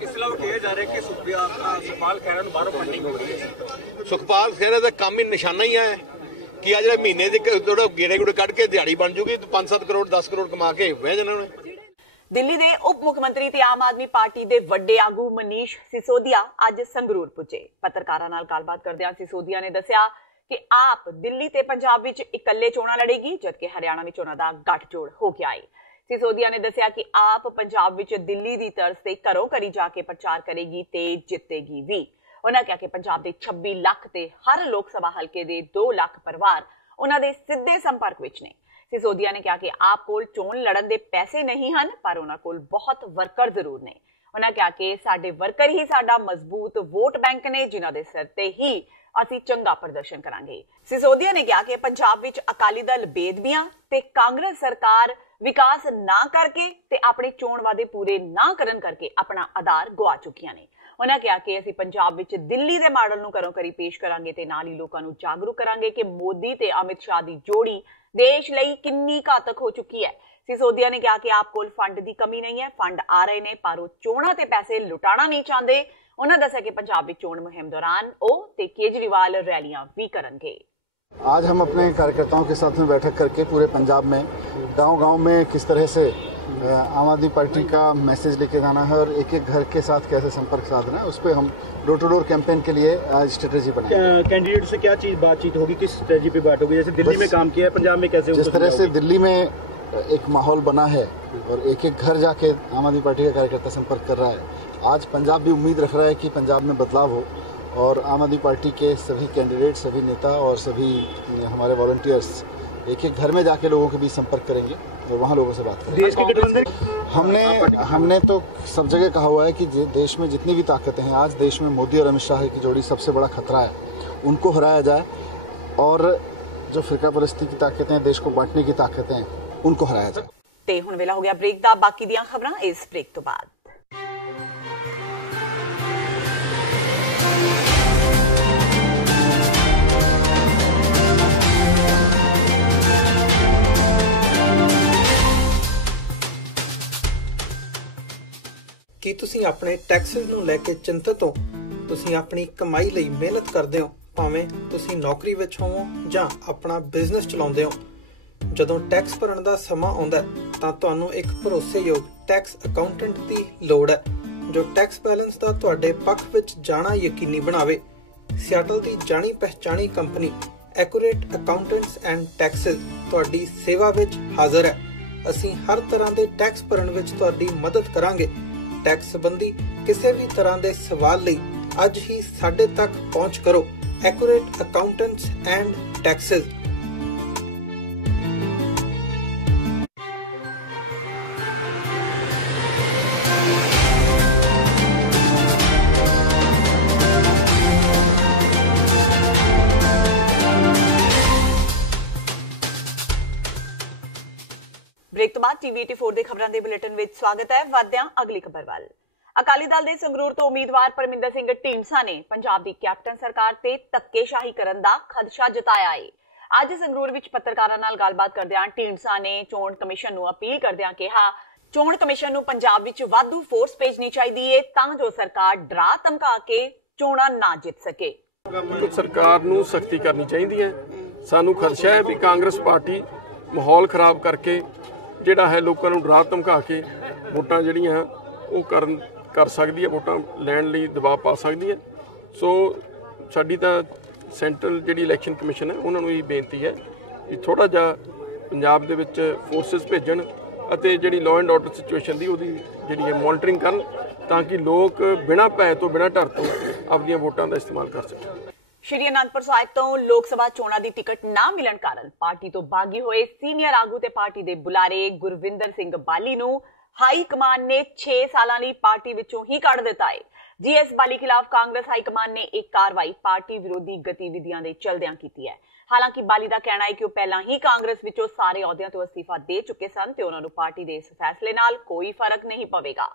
ਇਸ ਲਈ ਕਿਹਾ ਜਾ ਰਿਹਾ ਕਿ ਸੁਖਪਾਲ ਖਹਿਰਾ ਨੂੰ ਬਾਹਰੋਂ ਫੰਡਿੰਗ ਹੋ ਰਹੀ ਹੈ। ਸੁਖਪਾਲ ਖਹਿਰਾ ਦਾ ਕੰਮ ਹੀ ਨਿਸ਼ਾਨਾ ਹੀ ਹੈ ਕਿ ਆ ਜਿਹੜੇ ਮਹੀਨੇ ਦੇ ਗੇੜੇ ਗੁੜੇ ਕੱਢ ਕੇ ਦਿਹਾੜੀ ਬਣ ਜੂਗੀ, 5-7 ਕਰੋੜ 10 ਕਰੋੜ ਕਮਾ ਕੇ ਬਹਿ ਜਾਣਾ ਉਹਨੇ। ਦਿੱਲੀ ਦੇ ਉਪ ਮੁੱਖ ਮੰਤਰੀ ਤੇ ਆਮ ਆਦਮੀ ਪਾਰਟੀ ਦੇ ਵੱਡੇ ਆਗੂ ਮਨੀਸ਼ ਸਿਸੋਦੀਆ ਅੱਜ ਸੰਗਰੂਰ ਪੁੱਜੇ। ਪੱਤਰਕਾਰਾਂ ਨਾਲ ਗੱਲਬਾਤ ਕਰਦਿਆਂ ਸਿਸੋਦੀਆ ਨੇ ਦੱਸਿਆ ਕਿ ਆਪ ਦਿੱਲੀ ਤੇ ਪੰਜਾਬ ਵਿੱਚ ਇਕੱਲੇ ਚੋਣਾਂ ਲੜੇਗੀ, ਜਦਕਿ ਹਰਿਆਣਾ ਵਿੱਚ ਉਹਨਾਂ ਦਾ ਗੱਠਜੋੜ ਹੋ ਗਿਆ ਹੈ। ਸਿਸੋਦੀਆ ਨੇ ਦੱਸਿਆ ਕਿ ਆਪ ਪੰਜਾਬ ਵਿੱਚ ਦਿੱਲੀ ਦੀ ਤਰਜ਼ ਤੇ ਘਰੋਂ ਘਰੀ ਜਾ ਕੇ ਪ੍ਰਚਾਰ ਕਰੇਗੀ ਤੇ ਜਿੱਤੇਗੀ ਵੀ। ਉਹਨਾਂ ਕਿਹਾ ਕਿ ਪੰਜਾਬ ਦੇ 26 ਲੱਖ ਤੇ ਹਰ ਲੋਕ ਸਭਾ ਹਲਕੇ ਦੇ 2 ਲੱਖ ਪਰਿਵਾਰ ਉਹਨਾਂ ਦੇ ਸਿੱਧੇ ਸੰਪਰਕ ਵਿੱਚ ਨੇ। ਸਿਸੋਦੀਆ ਨੇ ਕਿਹਾ ਕਿ ਆਪ ਕੋਲ ਚੋਣ ਲੜਨ ਦੇ ਪੈਸੇ ਨਹੀਂ ਹਨ, ਪਰ ਉਹਨਾਂ ਕੋਲ ਬਹੁਤ ਵਰਕਰ ਜ਼ਰੂਰ ਨੇ। ਉਹਨਾਂ ਕਿਹਾ ਕਿ ਸਾਡੇ ਵਰਕਰ ਹੀ ਸਾਡਾ ਮਜ਼ਬੂਤ ਵੋਟ ਬੈਂਕ ਨੇ, ਜਿਨ੍ਹਾਂ ਦੇ ਸਿਰ ਤੇ ਹੀ ਅਸੀਂ ਚੰਗਾ ਪ੍ਰਦਰਸ਼ਨ ਕਰਾਂਗੇ। ਸਿਸੋਦੀਆ ਨੇ ਕਿਹਾ ਕਿ ਪੰਜਾਬ ਵਿੱਚ ਅਕਾਲੀ ਦਲ ਬੇਦਬੀਆਂ ਤੇ ਕਾਂਗਰਸ ਸਰਕਾਰ ਵਿਕਾਸ ਨਾ ਕਰਕੇ ਤੇ ਆਪਣੇ ਚੋਣ ਵਾਅਦੇ ਪੂਰੇ ਨਾ ਕਰਨ ਕਰਕੇ ਆਪਣਾ ਆਧਾਰ ਗਵਾ ਚੁੱਕੀਆਂ ਨੇ। ਉਹਨਾਂ ਕਿਹਾ ਕਿ ਅਸੀਂ ਪੰਜਾਬ ਵਿੱਚ ਦਿੱਲੀ ਦੇ ਮਾਡਲ ਨੂੰ ਘਰੋਂ ਘਰੀ ਪੇਸ਼ ਕਰਾਂਗੇ ਤੇ ਨਾਲ ਹੀ ਲੋਕਾਂ ਨੂੰ ਜਾਗਰੂਕ ਕਰਾਂਗੇ ਕਿ ਮੋਦੀ ਤੇ ਅਮਿਤ ਸ਼ਾਹ ਦੀ ਜੋੜੀ ਦੇਸ਼ ਲਈ ਕਿੰਨੀ ਘਾਤਕ ਹੋ ਚੁੱਕੀ ਹੈ। ਸਿਸੋਦੀਆ ਨੇ ਕਿਹਾ ਕਿ ਆਪ ਕੋਲ ਫੰਡ ਦੀ ਕਮੀ ਨਹੀਂ ਹੈ, ਫੰਡ ਆ ਰਹੇ ਨੇ ਪਰ ਉਹ ਚੋਣਾਂ ਤੇ ਪੈਸੇ ਲੁਟਾਣਾ ਨਹੀਂ ਚਾਹੁੰਦੇ। ਉਹਨਾਂ ਦੱਸਿਆ ਕਿ ਪੰਜਾਬ ਵਿੱਚ ਚੋਣ ਮੁਹਿੰਮ ਦੌਰਾਨ ਉਹ ਤੇ केजरीवाल रैलियां भी करेंगे। आज हम अपने कार्यकर्ताओं के साथ में बैठक करके पूरे पंजाब में गांव-गांव में किस तरह से आम आदमी पार्टी का मैसेज लेके जाना है और एक एक घर के साथ कैसे संपर्क साधना है, उस पर हम डोर टू डोर कैंपेन के लिए आज स्ट्रेटेजी बनाएंगे। कैंडिडेट से क्या चीज बातचीत होगी, किस स्ट्रेटेजी पे बात होगी? जैसे दिल्ली में काम किया है, पंजाब में कैसे? जिस तरह से दिल्ली में एक माहौल बना है और एक एक घर जाके आम आदमी पार्टी का कार्यकर्ता संपर्क कर रहा है, आज पंजाब भी उम्मीद रख रहा है कि पंजाब में बदलाव हो और आम आदमी पार्टी के सभी कैंडिडेट, सभी नेता और सभी हमारे वॉलंटियर्स एक एक घर में जाके लोगों के बीच संपर्क करेंगे और वहाँ लोगों से बात करेंगे। हमने तो सब जगह कहा हुआ है कि देश में जितनी भी ताकतें हैं, आज देश में मोदी और अमित शाह की जोड़ी सबसे बड़ा खतरा है, उनको हराया जाए और जो फिरका परस्ती की ताकतें हैं, देश को बांटने की ताकतें हैं, उनको हराया जाए। ਤੇ ਹੁਣ ਵੇਲਾ ਹੋ ਗਿਆ ਬ੍ਰੇਕ ਦਾ। ਬਾਕੀ ਦੀਆਂ ਖਬਰਾਂ ਇਸ ਬ੍ਰੇਕ ਤੋਂ ਬਾਅਦ। ਤੁਸੀਂ ਆਪਣੇ ਟੈਕਸਿਸ ਨੂੰ ਲੈ ਕੇ ਚਿੰਤਤ ਹੋ? ਤੁਸੀਂ ਆਪਣੀ ਕਮਾਈ ਲਈ ਮਿਹਨਤ ਕਰਦੇ ਹੋ, ਭਾਵੇਂ ਤੁਸੀਂ ਨੌਕਰੀ ਵਿੱਚ ਹੋਵੋ ਜਾਂ ਆਪਣਾ ਬਿਜ਼ਨਸ ਚਲਾਉਂਦੇ ਹੋ। ਜਦੋਂ ਟੈਕਸ ਭਰਨ ਦਾ ਸਮਾਂ ਆਉਂਦਾ ਤਾਂ ਤੁਹਾਨੂੰ ਇੱਕ ਭਰੋਸੇਯੋਗ ਟੈਕਸ ਅਕਾਊਂਟੈਂਟ ਦੀ ਲੋੜ ਹੈ ਜੋ ਟੈਕਸ ਬੈਲੈਂਸ ਦਾ ਤੁਹਾਡੇ ਪੱਖ ਵਿੱਚ ਜਾਣਾ ਯਕੀਨੀ ਬਣਾਵੇ। ਸਿਆਟਲ ਦੀ ਜਾਣੀ ਪਛਾਣੀ company accurate accountants and taxes ਤੁਹਾਡੀ ਸੇਵਾ ਵਿੱਚ ਹਾਜ਼ਰ ਹੈ। ਅਸੀਂ ਹਰ ਤਰ੍ਹਾਂ ਦੇ ਟੈਕਸ ਭਰਨ ਵਿੱਚ ਤੁਹਾਡੀ ਮਦਦ ਕਰਾਂਗੇ। ਟੈਕਸ ਸੰਬੰਧੀ ਕਿਸੇ ਵੀ ਤਰ੍ਹਾਂ ਦੇ ਸਵਾਲ ਲਈ ਅੱਜ ਹੀ ਸਾਡੇ ਤੱਕ ਪਹੁੰਚ ਕਰੋ। Accurate accountants and taxes. Break तो बाद टीवी 84 ਦੇ ਖਬਰਾਂ ਦੇ ਬੁਲੇਟਿਨ ਵਿੱਚ ਸਵਾਗਤ ਹੈ। ਵਧਦੇ ਹਾਂ ਅਗਲੀ ਖਬਰ ਵੱਲ। ਅਕਾਲੀ ਦਲ ਦੇ ਸੰਗਰੂਰ ਤੋਂ ਉਮੀਦਵਾਰ ਪਰਮਿੰਦਰ ਸਿੰਘ ਢੀਂਡਸਾ ਨੇ ਪੰਜਾਬ ਦੀ ਕੈਪਟਨ ਸਰਕਾਰ ਤੇ ਧੱਕੇਸ਼ਾਹੀ ਕਰਨ ਦਾ ਖਦਸ਼ਾ ਜਤਾਇਆ ਹੈ। ਅੱਜ ਸੰਗਰੂਰ ਵਿੱਚ ਪੱਤਰਕਾਰਾਂ ਨਾਲ ਗੱਲਬਾਤ ਕਰਦਿਆਂ ਢੀਂਡਸਾ ਨੇ ਚੋਣ ਕਮਿਸ਼ਨ ਨੂੰ ਅਪੀਲ ਕਰਦਿਆਂ ਕਿਹਾ, ਚੋਣ ਕਮਿਸ਼ਨ ਨੂੰ ਪੰਜਾਬ ਵਿੱਚ ਵਾਧੂ ਫੋਰਸ ਭੇਜਣੀ ਚਾਹੀਦੀ ਹੈ ਤਾਂ ਜੋ ਸਰਕਾਰ ਡਰਾ ਧਮਕਾ ਕੇ ਚੋਣਾਂ ਨਾ ਜਿੱਤ ਸਕੇ। ਸਰਕਾਰ ਨੂੰ ਸਖਤੀ ਕਰਨੀ ਚਾਹੀਦੀ ਹੈ। ਸਾਨੂੰ ਖਦਸ਼ਾ ਹੈ ਵੀ ਕਾਂਗਰਸ ਪਾਰਟੀ ਮਾਹੌਲ ਖਰਾਬ ਕਰਕੇ ਜਿਹੜਾ ਹੈ ਲੋਕਾਂ ਨੂੰ ਡਰਾ ਧਮਕਾ ਕੇ ਵੋਟਾਂ ਜਿਹੜੀਆਂ ਉਹ ਕਰ ਸਕਦੀ ਹੈ, ਵੋਟਾਂ ਲੈਣ ਲਈ ਦਬਾਅ ਪਾ ਸਕਦੀ ਹੈ। ਸੋ ਸਾਡੀ ਤਾਂ ਸੈਂਟਰਲ ਜਿਹੜੀ ਇਲੈਕਸ਼ਨ ਕਮਿਸ਼ਨ ਹੈ ਉਹਨਾਂ ਨੂੰ ਇਹ ਬੇਨਤੀ ਹੈ ਕਿ ਥੋੜ੍ਹਾ ਜਿਹਾ ਪੰਜਾਬ ਦੇ ਵਿੱਚ ਫੋਰਸਿਸ ਭੇਜਣ ਅਤੇ ਜਿਹੜੀ ਲਾਅ ਐਂਡ ਆਰਡਰ ਸਿਚੁਏਸ਼ਨ ਦੀ ਉਹਦੀ ਜਿਹੜੀ ਹੈ ਮੋਨੀਟਰਿੰਗ ਕਰਨ ਤਾਂ ਕਿ ਲੋਕ ਬਿਨਾਂ ਭੈ ਤੋਂ ਬਿਨਾਂ ਡਰ ਤੋਂ ਆਪਣੀਆਂ ਵੋਟਾਂ ਦਾ ਇਸਤੇਮਾਲ ਕਰ ਸਕਣ। ਸ਼੍ਰੀ ਅਨੰਦਪੁਰ ਸਾਹਿਬ ਤੋਂ ਲੋਕ ਸਭਾ ਚੋਣਾਂ ਦੀ ਟਿਕਟ ਨਾ ਮਿਲਣ ਕਾਰਨ ਪਾਰਟੀ ਤੋਂ ਬਾਗੀ ਹੋਏ ਸੀਨੀਅਰ ਆਗੂ ਤੇ ਪਾਰਟੀ ਦੇ ਬੁਲਾਰੇ ਗੁਰਵਿੰਦਰ ਸਿੰਘ ਬਾਲੀ ਨੂੰ ਹਾਈ ਕਮਾਨ ਨੇ 6 ਸਾਲਾਂ ਲਈ ਪਾਰਟੀ ਵਿੱਚੋਂ ਹੀ ਕੱਢ ਦਿੱਤਾ ਹੈ। ਜੀਐਸ ਬਾਲੀ ਖਿਲਾਫ ਕਾਂਗਰਸ ਹਾਈ ਕਮਾਨ ਨੇ ਇੱਕ ਕਾਰਵਾਈ ਪਾਰਟੀ ਵਿਰੋਧੀ ਗਤੀਵਿਧੀਆਂ ਦੇ ਚਲਦਿਆਂ ਕੀਤੀ ਹੈ। ਹਾਲਾਂਕਿ ਬਾਲੀ ਦਾ ਕਹਿਣਾ ਹੈ ਕਿ ਉਹ ਪਹਿਲਾਂ ਹੀ ਕਾਂਗਰਸ ਵਿੱਚੋਂ ਸਾਰੇ ਅਹੁਦਿਆਂ ਤੋਂ ਅਸਤੀਫਾ ਦੇ ਚੁੱਕੇ ਸਨ ਤੇ ਉਹਨਾਂ ਨੂੰ ਪਾਰਟੀ ਦੇ ਇਸ ਫੈਸਲੇ ਨਾਲ ਕੋਈ ਫਰਕ ਨਹੀਂ ਪਵੇਗਾ।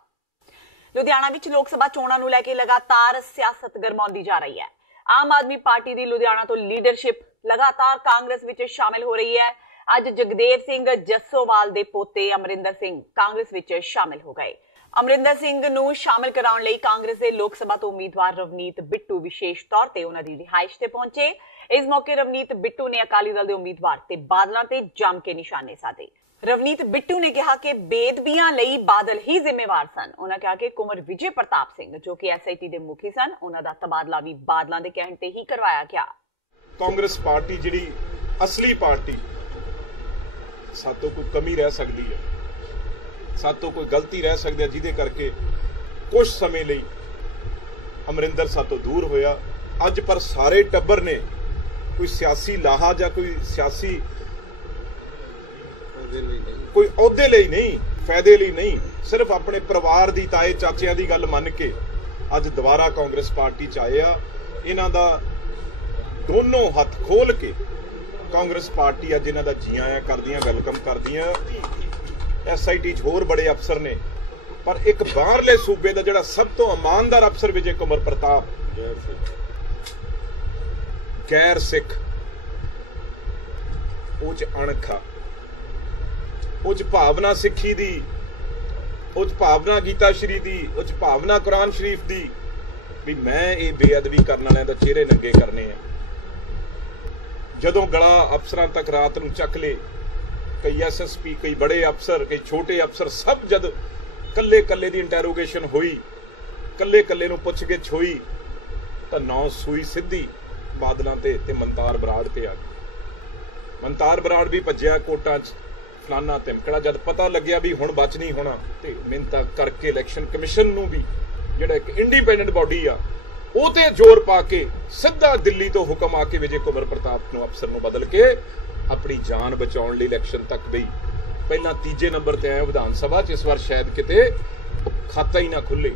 ਲੁਧਿਆਣਾ ਵਿੱਚ ਲੋਕ ਸਭਾ ਚੋਣਾਂ ਨੂੰ ਲੈ ਕੇ ਲਗਾਤਾਰ ਸਿਆਸਤ ਗਰਮਾਉਂਦੀ ਜਾ ਰਹੀ ਹੈ। ਆਮ ਆਦਮੀ ਪਾਰਟੀ ਦੀ ਲੁਧਿਆਣਾ ਤੋਂ ਲੀਡਰਸ਼ਿਪ ਲਗਾਤਾਰ ਕਾਂਗਰਸ ਵਿੱਚ ਸ਼ਾਮਿਲ ਹੋ ਰਹੀ ਹੈ। ਅੱਜ ਜਗਦੇਵ ਸਿੰਘ ਜੱਸੋਵਾਲ ਦੇ ਪੋਤੇ ਅਮਰਿੰਦਰ ਸਿੰਘ ਕਾਂਗਰਸ ਵਿੱਚ ਸ਼ਾਮਿਲ ਹੋ ਗਏ। ਅਮਰਿੰਦਰ ਸਿੰਘ ਨੂੰ ਸ਼ਾਮਿਲ ਕਰਾਉਣ ਲਈ ਕਾਂਗਰਸ ਦੇ ਲੋਕ ਸਭਾ ਤੋਂ ਉਮੀਦਵਾਰ ਰਵਨੀਤ ਬਿੱਟੂ ਵਿਸ਼ੇਸ਼ ਤੌਰ ਤੇ ਉਹਨਾਂ ਦੀ ਰਿਹਾਇਸ਼ ਤੇ ਪਹੁੰਚੇ। ਇਸ ਮੌਕੇ ਰਵਨੀਤ ਬਿੱਟੂ ਨੇ ਅਕਾਲੀ ਦਲ ਦੇ ਉਮੀਦਵਾਰ ਤੇ ਬਾਦਲਾਂ ਤੇ ਜੰਮ ਕੇ ਨਿਸ਼ਾਨੇ ਸਾਧੇ। ਰਵਨੀਤ ਬਿੱਟੂ ਨੇ ਕਿਹਾ ਕਿ ਬੇਦਬੀਆਂ ਲਈ ਬਾਦਲ ਹੀ ਜ਼ਿੰਮੇਵਾਰ ਸਨ। ਉਹਨਾਂ ਕਿਹਾ ਕਿ ਕੁਮਰ ਵਿਜੇ ਪ੍ਰਤਾਪ ਸਿੰਘ ਜੋ ਕਿ ਐਸਆਈਟੀ ਦੇ ਮੁਖੀ ਸਨ, ਉਹਨਾਂ ਦਾ ਤਬਾਦਲਾ ਵੀ ਬਾਦਲਾਂ ਦੇ ਕਹਿਣ ਤੇ ਹੀ ਕਰਵਾਇਆ ਗਿਆ। ਕਾਂਗਰਸ ਪਾਰਟੀ ਜਿਹੜੀ ਅਸਲੀ ਪਾਰਟੀ ਸਾਤੋਂ ਕੋਈ ਕਮੀ ਰਹਿ ਸਕਦੀ ਹੈ, ਸਾਤੋਂ ਕੋਈ ਗਲਤੀ ਰਹਿ ਸਕਦੀ ਹੈ ਜਿਹਦੇ ਕਰਕੇ ਕੁਝ ਸਮੇਂ ਲਈ ਅਮਰਿੰਦਰ ਸਾਤੋਂ ਦੂਰ ਹੋਇਆ। ਅੱਜ ਪਰ ਸਾਰੇ ਟੱਬਰ ਨੇ ਕੋਈ ਸਿਆਸੀ ਲਾਹਾ ਜਾਂ ਕੋਈ ਸਿਆਸੀ ਕੋਈ ਅਹੁਦੇ ਲਈ ਨਹੀਂ, ਫਾਇਦੇ ਲਈ ਨਹੀਂ, ਸਿਰਫ ਆਪਣੇ ਪਰਿਵਾਰ ਦੀ ਤਾਏ ਚਾਚਿਆਂ ਦੀ ਗੱਲ ਮੰਨ ਕੇ ਅੱਜ ਦੁਬਾਰਾ ਕਾਂਗਰਸ ਪਾਰਟੀ ਚ ਆਏ ਆ। ਇਹਨਾਂ ਦਾ ਦੋਨੋਂ ਹੱਥ ਖੋਲ ਕੇ ਕਾਂਗਰਸ ਪਾਰਟੀ ਅੱਜ ਇਹਨਾਂ ਦਾ ਜੀ ਆਇਆਂ ਕਰਦੀਆਂ, ਵੈਲਕਮ ਕਰਦੀਆਂ। ਐਸਆਈਟੀ ਚ ਹੋਰ ਬੜੇ ਅਫਸਰ ਨੇ ਪਰ ਇੱਕ ਬਾਹਰਲੇ ਸੂਬੇ ਦਾ ਜਿਹੜਾ ਸਭ ਤੋਂ ਇਮਾਨਦਾਰ ਅਫਸਰ ਵਿਜੇ ਕੁਮਰ ਪ੍ਰਤਾਪ, ਗੈਰ ਸਿੱਖ, ਉਹ ਚ ਅਣਖਾ, ਉਹ ਚ ਭਾਵਨਾ ਸਿੱਖੀ ਦੀ, ਉਹ ਚ ਭਾਵਨਾ ਗੀਤਾ ਸ਼੍ਰੀ ਦੀ, ਉਹ ਚ ਭਾਵਨਾ ਕੁਰਾਨ ਸ਼ਰੀਫ ਦੀ ਵੀ ਮੈਂ ਇਹ ਬੇਅਦਬੀ ਕਰਨ ਵਾਲਿਆਂ ਦਾ ਚਿਹਰੇ ਨੰਗੇ ਕਰਨੇ ਆ। ਜਦੋਂ ਗਲਾ ਅਫਸਰਾਂ ਤੱਕ ਰਾਤ ਨੂੰ ਚੱਕ ਲੇ, ਕਈ ਐਸਐਸਪੀ, ਕਈ ਬੜੇ ਅਫਸਰ, ਕਈ ਛੋਟੇ ਅਫਸਰ, ਸਭ ਜਦ ਕੱਲੇ ਕੱਲੇ ਦੀ ਇੰਟਰੋਗੇਸ਼ਨ ਹੋਈ, ਕੱਲੇ ਕੱਲੇ ਨੂੰ ਪੁੱਛਗਿੱਛ ਹੋਈ ਤਾਂ ਨੌ ਸੂਈ ਸਿੱਧੀ ਬਾਦਲਾਂ ਤੇ ਮਨਤਾਰ ਬਰਾੜ ਤੇ ਆ ਗਈ। ਮਨਤਾਰ ਬਰਾੜ ਵੀ ਭੱਜਿਆ ਕੋਟਾਂ 'ਚ, ਫਲਾਨਾ ਧਮਕੜਾ। ਜਦ ਪਤਾ ਲੱਗਿਆ ਵੀ ਹੁਣ ਬਚ ਨਹੀਂ ਹੋਣਾ ਤੇ ਮਿਹਨਤਾਂ ਕਰਕੇ ਇਲੈਕਸ਼ਨ ਕਮਿਸ਼ਨ ਨੂੰ ਵੀ ਜਿਹੜਾ ਇੱਕ ਇੰਡੀਪੈਂਡੈਂਟ ਬਾਡੀ ਆ ਉਹ ਤੇ ਜ਼ੋਰ ਪਾ ਕੇ ਸਿੱਧਾ ਦਿੱਲੀ ਤੋਂ ਹੁਕਮ ਆ ਕੇ ਵਿਜੇ ਕੁਮਰ ਪ੍ਰਤਾਪ ਨੂੰ ਅਫਸਰ ਨੂੰ ਬਦਲ ਕੇ ਆਪਣੀ ਜਾਨ ਬਚਾਉਣ ਲਈ ਇਲੈਕਸ਼ਨ ਤੱਕ ਗਈ। ਪਹਿਲਾਂ ਤੀਜੇ ਨੰਬਰ ਤੇ ਆਇਆ ਵਿਧਾਨ ਸਭਾ 'ਚ, ਇਸ ਵਾਰ ਸ਼ਾਇਦ ਕਿਤੇ ਖਾਤਾ ਹੀ ਨਾ ਖੁੱਲੇ।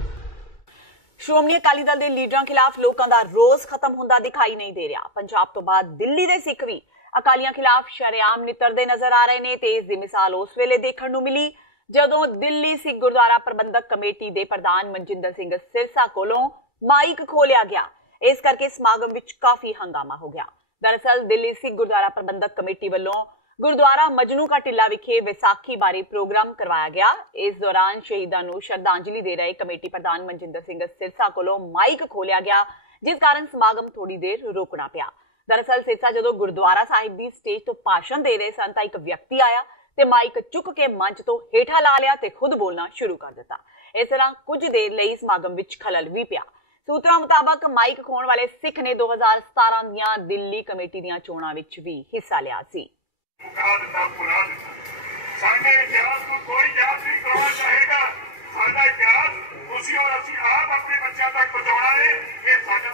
ਸ਼੍ਰੋਮਣੀ ਅਕਾਲੀ ਦਲ ਦੇ ਲੀਡਰਾਂ ਖਿਲਾਫ ਲੋਕਾਂ ਦਾ ਰੋਸ ਖਤਮ ਹੁੰਦਾ ਦਿਖਾਈ ਨਹੀਂ ਦੇ ਰਿਹਾ। ਪੰਜਾਬ ਤੋਂ ਬਾਅਦ ਦਿੱਲੀ ਦੇ ਸਿੱਖ ਵੀ ਅਕਾਲੀਆਂ ਖਿਲਾਫ ਸ਼ਰੇਆਮ ਨਿੱਤਰਦੇ ਨਜ਼ਰ ਆ ਰਹੇ ਨੇ ਤੇ ਇਸ ਦੀ ਮਿਸਾਲ ਉਸ ਵੇਲੇ ਦੇਖਣ ਨੂੰ ਮਿਲੀ ਜਦੋਂ ਦਿੱਲੀ ਸਿੱਖ ਗੁਰਦੁਆਰਾ ਪ੍ਰਬੰਧਕ ਕਮੇਟੀ ਦੇ ਪ੍ਰਧਾਨ ਮਨਜਿੰਦਰ ਸਿੰਘ ਸਿਰਸਾ ਕੋਲੋਂ ਮਾਈਕ ਖੋਲਿਆ ਗਿਆ। ਇਸ ਕਰਕੇ ਸਮਾਗਮ ਵਿੱਚ ਕਾਫੀ ਹੰਗਾਮਾ ਹੋ ਗਿਆ। ਦਰਅਸਲ ਦਿੱਲੀ ਸਿੱਖ ਗੁਰਦੁਆਰਾ ਪ੍ਰਬੰਧਕ ਕਮੇਟੀ ਵੱਲੋਂ ਗੁਰਦੁਆਰਾ ਮਜਨੂ ਕਾ ਟਿੱਲਾ ਵਿਖੇ ਵਿਸਾਖੀ ਬਾਰੇ ਪ੍ਰੋਗਰਾਮ ਕਰਵਾਇਆ ਗਿਆ। ਇਸ ਦੌਰਾਨ ਸ਼ਹੀਦਾਂ ਨੂੰ ਸ਼ਰਧਾਂਜਲੀ ਦੇ ਰਹੇ ਕਮੇਟੀ ਪ੍ਰਧਾਨ ਮਨਜਿੰਦਰ ਸਿੰਘ ਸਿਰਸਾ ਕੋਲੋਂ ਮਾਈਕ ਖੋਲਿਆ ਗਿਆ, ਜਿਸ ਕਾਰਨ ਸਮਾਗਮ ਥੋੜੀ ਦੇਰ ਰੋਕਣਾ ਪਿਆ। ਦਰਅਸਲ ਸਿਰਸਾ ਜਦੋਂ ਗੁਰਦੁਆਰਾ ਸਾਹਿਬ ਦੀ ਸਟੇਜ ਤੋਂ ਭਾਸ਼ਣ ਦੇ ਰਹੇ ਸਨ ਤਾਂ ਇੱਕ ਵਿਅਕਤੀ ਆਇਆ ਤੇ ਮਾਈਕ ਚੁੱਕ ਕੇ ਮੰਚ ਤੋਂ ਹੇਠਾਂ ਲਾ ਲਿਆ ਤੇ ਖੁਦ ਬੋਲਣਾ ਸ਼ੁਰੂ ਕਰ ਦਿੱਤਾ। ਇਸ ਤਰ੍ਹਾਂ ਕੁਝ ਦੇਰ ਲਈ ਸਮਾਗਮ ਵਿੱਚ ਖਲਲ ਵੀ ਪਿਆ। ਸੂਤਰਾਂ ਮੁਤਾਬਕ ਮਾਈਕ ਖੋਣ ਵਾਲੇ ਸਿੱਖ ਨੇ 2017 ਦੀਆਂ ਦਿੱਲੀ ਕਮੇਟੀ ਦੀਆਂ ਚੋਣਾਂ ਵਿੱਚ ਵੀ ਹਿੱਸਾ ਲਿਆ ਸੀ। ਸਾਡੇ ਇਤਿਹਾਸ ਨੂੰ ਕੋਈ ਯਾਦ ਨਹੀਂ ਕਰਾਉਣਾ ਚਾਹੇਗਾ। ਸਾਡਾ ਇਤਿਹਾਸ ਤੁਸੀਂ ਔਰ ਅਸੀਂ ਆਪ ਆਪਣੇ ਬੱਚਿਆਂ ਤੱਕ ਪਹੁੰਚਾਉਣਾ ਹੈ। ਇਹ ਸਾਡਾ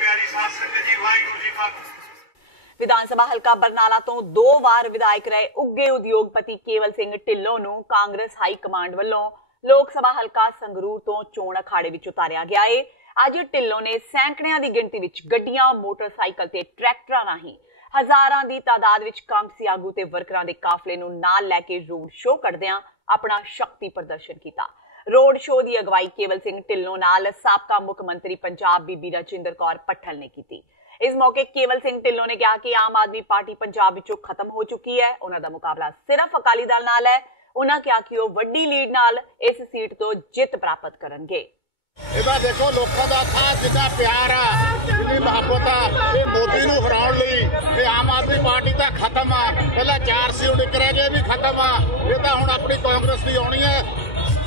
ਪਿਆਰੀ ਸਾਧ ਸੰਗਤ ਜੀ, ਵਾਹਿਗੁਰੂ ਜੀ ਕਾ ਵਿਧਾਨ ਸਭਾ ਹਲਕਾ ਬਰਨਾਲਾ ਤੋਂ 2 ਵਾਰ ਵਿਧਾਇਕ ਰਹੇ ਉੱਗੇ ਉਦਯੋਗਪਤੀ ਕੇਵਲ ਸਿੰਘ ਢਿੱਲੋਂ ਨੂੰ ਕਾਂਗਰਸ ਹਾਈ ਕਮਾਂਡ ਵੱਲੋਂ ਲੋਕ ਸਭਾ ਹਲਕਾ ਸੰਗਰੂਰ ਤੋਂ ਚੋਣ ਅਖਾੜੇ ਵਿੱਚ ਉਤਾਰਿਆ ਗਿਆ ਹੈ। ਅੱਜ ਢਿੱਲੋਂ ਨੇ ਸੈਂਕੜਿਆਂ ਦੀ ਗਿਣਤੀ ਵਿੱਚ ਗੱਡੀਆਂ, ਮੋਟਰਸਾਈਕਲ ਤੇ ਟਰੈਕਟਰਾਂ ਰਾਹੀਂ ਹਜ਼ਾਰਾਂ ਦੀ ਤਾਦਾਦ ਵਿੱਚ ਕਾਂਗਰਸੀ ਆਗੂ ਤੇ ਵਰਕਰਾਂ ਦੇ ਕਾਫਲੇ ਨੂੰ ਨਾਲ ਲੈ ਕੇ ਰੋਡ ਸ਼ੋਅ ਕਰਦਿਆਂ ਆਪਣਾ ਸ਼ਕਤੀ ਪ੍ਰਦਰਸ਼ਨ ਕੀਤਾ। ਰੋਡ ਸ਼ੋਅ ਦੀ ਅਗਵਾਈ ਕੇਵਲ ਸਿੰਘ ਢਿੱਲੋਂ ਨਾਲ ਸਾਬਕਾ ਮੁੱਖ ਮੰਤਰੀ ਪੰਜਾਬ ਬੀਬੀ ਰਜਿੰਦਰ ਕੌਰ ਪੱਠਲ ਨੇ ਕੀਤੀ। ਇਸ ਮੌਕੇ ਕੇਵਲ ਸਿੰਘ ਢਿੱਲੋਂ ਨੇ ਕਿਹਾ ਕਿ ਆਮ ਆਦਮੀ ਪਾਰਟੀ ਪੰਜਾਬ ਵਿੱਚੋਂ ਖਤਮ ਹੋ ਚੁੱਕੀ ਹੈ। ਉਹਨਾਂ ਦਾ ਮੁਕਾਬਲਾ ਸਿਰਫ ਅਕਾਲੀ ਦਲ ਨਾਲ ਹੈ। ਉਹਨਾਂ ਕਿਹਾ ਕਿ ਉਹ ਵੱਡੀ ਲੀਡ ਨਾਲ ਇਸ ਸੀਟ ਤੋਂ ਜਿੱਤ ਪ੍ਰਾਪਤ ਕਰਨਗੇ। ਇਹਦਾ ਦੇਖੋ ਲੋਕਾਂ ਦਾ ਖਾਸ ਜਿੰਨਾ ਪਿਆਰ ਆ, ਜਿੰਨੀ ਮੁਹੱਬਤ ਆ, ਇਹ ਮੋਦੀ ਨੂੰ ਹਰਾਉਣ ਲਈ ਤੇ ਆਮ ਆਦਮੀ ਪਾਰਟੀ ਤਾਂ ਖਤਮ ਆ। ਪਹਿਲਾਂ 4 ਸੀ ਉਡੀਕ ਰਹਿ ਗਏ, ਵੀ ਖਤਮ ਆ। ਇਹ ਤਾਂ ਹੁਣ ਆਪਣੀ ਕਾਂਗਰਸ ਦੀ ਆਉਣੀ ਹੈ।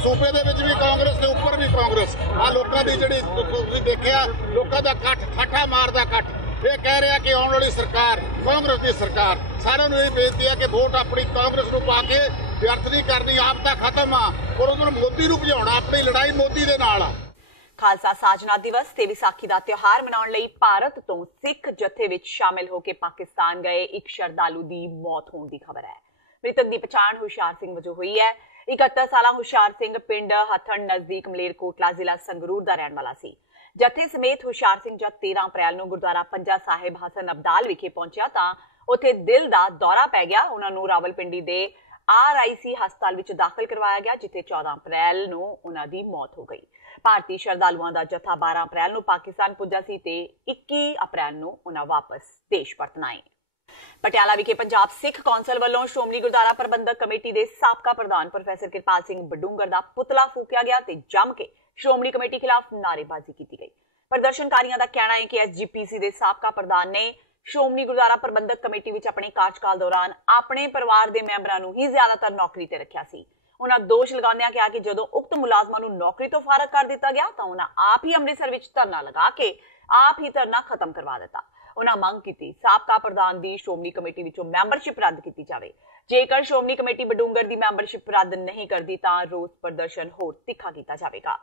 ਸੂਬੇ ਦੇ ਵਿੱਚ ਵੀ ਕਾਂਗਰਸ ਦੇ ਉੱਪਰ ਵੀ ਕਾਂਗਰਸ। ਆ ਲੋਕਾਂ ਦੀ ਜਿਹੜੀ ਤੁਸੀਂ ਦੇਖਿਆ, ਲੋਕਾਂ ਦਾ ਇਕੱਠ, ਠਾਠਾ ਮਾਰਦਾ ਇਕੱਠ। ਇਹ ਕਹਿ ਰਿਹਾ ਕਿ ਆਉਣ ਵਾਲੀ ਸਰਕਾਰ ਕਾਂਗਰਸ ਦੀ ਸਰਕਾਰ। ਸਾਰਿਆਂ ਨੂੰ ਇਹ ਬੇਨਤੀ ਹੈ ਕਿ ਵੋਟ ਆਪਣੀ ਕਾਂਗਰਸ ਨੂੰ ਪਾ ਕੇ ਵਿਅਰਥ ਨਹੀਂ ਕਰਨੀ। ਆਪ ਤਾਂ ਖਤਮ ਆ, ਪਰ ਉਹਨਾਂ ਨੂੰ ਮੋਦੀ ਨੂੰ ਭਜਾਉਣਾ। ਆਪਣੀ ਲੜਾਈ ਮੋਦੀ ਦੇ ਨਾਲ ਆ। ਖਾਲਸਾ ਸਾਜਨਾ ਦਿਵਸ ਤੇ ਵਿਸਾਖੀ ਦਾ ਤਿਉਹਾਰ ਮਨਾਉਣ ਲਈ ਭਾਰਤ ਤੋਂ ਸਿੱਖ ਜਥੇ ਵਿੱਚ ਸ਼ਾਮਿਲ ਹੋ ਕੇ ਪਾਕਿਸਤਾਨ ਗਏ ਇੱਕ ਸ਼ਰਧਾਲੂ ਦੀ ਮੌਤ ਹੋਣ ਦੀ ਖਬਰ ਹੈ। ਮ੍ਰਿਤਕ ਦੀ ਪਛਾਣ ਹੁਸ਼ਿਆਰ ਸਿੰਘ ਵਜੋਂ ਹੋਈ ਹੈ। 71 ਸਾਲਾ ਹੁਸ਼ਿਆਰ ਸਿੰਘ ਪਿੰਡ ਹਥਨ ਨਜ਼ਦੀਕ ਮਲੇਰਕੋਟਲਾ ਜ਼ਿਲ੍ਹਾ ਸੰਗਰੂਰ ਦਾ ਰਹਿਣ ਵਾਲਾ ਸੀ। ਜਥੇ ਸਮੇਤ ਹੁਸ਼ਿਆਰ ਸਿੰਘ ਜਦ 13 ਅਪ੍ਰੈਲ ਨੂੰ ਗੁਰਦੁਆਰਾ ਪੰਜਾ ਸਾਹਿਬ ਹਸਨ ਅਬਦਾਲ ਵਿਖੇ ਪਹੁੰਚਿਆ ਤਾਂ ਉੱਥੇ ਦਿਲ ਦਾ ਦੌਰਾ ਪੈ ਗਿਆ। ਉਹਨਾਂ ਨੂੰ ਰਾਵਲਪਿੰਡੀ ਦੇ RIC ਹਸਪਤਾਲ ਵਿੱਚ ਦਾਖਲ ਕਰਵਾਇਆ ਗਿਆ, ਜਿੱਥੇ 14 ਅਪ੍ਰੈਲ ਨੂੰ ਉਹਨਾਂ ਦੀ ਮੌਤ ਹੋ ਗਈ। ਭਾਰਤੀ ਸ਼ਰਧਾਲੂਆਂ ਦਾ ਜਥਾ 12 ਅਪ੍ਰੈਲ ਨੂੰ ਪਾਕਿਸਤਾਨ ਪੁੱਜਾ ਸੀ ਤੇ 21 ਅਪ੍ਰੈਲ ਨੂੰ ਉਹਨਾਂ ਵਾਪਸ ਦੇਸ਼ ਪਰਤਣਾ ਹੈ। ਪਟਿਆਲਾ ਵਿਖੇ ਪੰਜਾਬ ਸਿੱਖ ਕੌਂਸਲ ਵੱਲੋਂ ਸ਼੍ਰੋਮਣੀ ਗੁਰਦੁਆਰਾ ਪ੍ਰਬੰਧਕ ਕਮੇਟੀ ਦੇ ਸਾਬਕਾ ਪ੍ਰਧਾਨ ਪ੍ਰੋਫੈਸਰ ਕਿਰਪਾਲ ਸਿੰਘ ਬਡੂੰਗਰ ਦਾ ਪੁਤਲਾ ਫੂਕਿਆ ਗਿਆ ਤੇ ਜੰਮ ਕੇ ਸ਼੍ਰੋਮਣੀ ਕਮੇਟੀ ਖਿਲਾਫ ਨਾਅਰੇਬਾਜ਼ੀ ਕੀਤੀ ਗਈ। ਪ੍ਰਦਰਸ਼ਨਕਾਰੀਆਂ ਦਾ ਕਹਿਣਾ ਹੈ ਕਿ SGPC ਦੇ ਸਾਬਕਾ ਪ੍ਰਧਾਨ ਨੇ ਸ਼੍ਰੋਮਣੀ ਗੁਰਦੁਆਰਾ ਪ੍ਰਬੰਧਕ ਕਮੇਟੀ ਵਿੱਚ ਆਪਣੇ ਕਾਰਜਕਾਲ ਦੌਰਾਨ ਆਪਣੇ ਪਰਿਵਾਰ ਦੇ ਮੈਂਬਰਾਂ ਨੂੰ ਹੀ ਜ਼ਿਆਦਾਤਰ ਨੌਕਰੀ ਤੇ ਰੱਖਿਆ ਸੀ। ਉਹਨਾਂ ਦੋਸ਼ ਲਗਾਉਂਦਿਆਂ ਕਿਹਾ ਕਿ ਜਦੋਂ ਉਕਤ ਮੁਲਾਜ਼ਮਾਂ ਨੂੰ ਨੌਕਰੀ ਤੋਂ ਫਾਰਗ ਕਰ ਦਿੱਤਾ ਗਿਆ ਤਾਂ ਉਹਨਾਂ ਆਪ ਹੀ ਅੰਮ੍ਰਿਤਸਰ ਵਿੱਚ ਧਰਨਾ ਲਗਾ ਕੇ ਆਪ ਹੀ ਧਰਨਾ ਖਤਮ ਕਰਵਾ ਦਿੱਤਾ। ਉਹਨਾਂ ਮੰਗ ਕੀਤੀ ਸਾਬਕਾ ਪ੍ਰਧਾਨ ਦੀ ਸ਼੍ਰੋਮਣੀ ਕਮੇਟੀ ਵਿੱਚੋਂ ਮੈਂਬਰਸ਼ਿਪ ਰੱਦ ਕੀਤੀ ਜਾਵੇ। ਜੇਕਰ ਸ਼੍ਰੋਮਣੀ ਕਮੇਟੀ ਬਡੂੰਗਰ ਦੀ ਮੈਂਬਰਸ਼ਿਪ ਰੱਦ ਨਹੀਂ ਕਰਦੀ ਤਾਂ ਰੋਸ ਪ੍ਰਦਰਸ਼ਨ ਹੋਰ ਤਿੱਖਾ ਕੀਤਾ ਜਾਵੇਗਾ।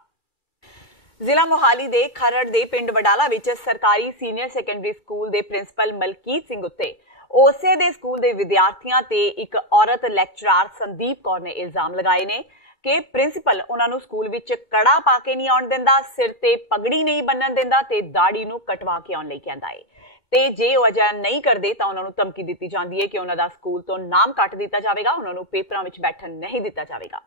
ਜ਼ਿਲ੍ਹਾ ਮੋਹਾਲੀ ਦੇ ਖਰੜ ਦੇ ਪਿੰਡ ਵਡਾਲਾ ਵਿੱਚ ਸਰਕਾਰੀ ਸੀਨੀਅਰ ਸੈਕੰਡਰੀ ਸਕੂਲ ਦੇ ਪ੍ਰਿੰਸੀਪਲ ਮਲਕੀਤ ਸਿੰਘ ਉੱਤੇ ਉਸੇ ਦੇ ਸਕੂਲ ਦੇ ਵਿਦਿਆਰਥੀਆਂ ਤੇ ਇੱਕ ਔਰਤ ਲੈਕਚਰਰ ਸੰਦੀਪ ਕੌਰ ਨੇ ਇਲਜ਼ਾਮ ਲਗਾਏ ਨੇ ਕਿ ਪ੍ਰਿੰਸੀਪਲ ਉਹਨਾਂ ਨੂੰ ਸਕੂਲ ਵਿੱਚ ਕੜਾ ਪਾ ਕੇ ਨਹੀਂ ਆਉਣ ਦਿੰਦਾ, ਸਿਰ ਤੇ ਪਗੜੀ ਨਹੀਂ ਬੰਨਣ ਦਿੰਦਾ ਤੇ ਦਾੜੀ ਨੂੰ ਕਟਵਾ ਕੇ ਆਉਣ ਲਈ ਕਹਿੰਦਾ ਹੈ ਤੇ ਜੇ ਉਹ ਅਜਿਹਾ ਨਹੀਂ ਕਰਦੇ ਤਾਂ ਉਹਨਾਂ ਨੂੰ ਧਮਕੀ ਦਿੱਤੀ ਜਾਂਦੀ ਹੈ ਕਿ ਉਹਨਾਂ ਦਾ ਸਕੂਲ ਤੋਂ ਨਾਮ ਕੱਟ ਦਿੱਤਾ ਜਾਵੇਗਾ, ਉਹਨਾਂ ਨੂੰ ਪੇਪਰਾਂ ਵਿੱਚ ਬੈਠਣ ਨਹੀਂ ਦਿੱਤਾ ਜਾਵੇਗਾ।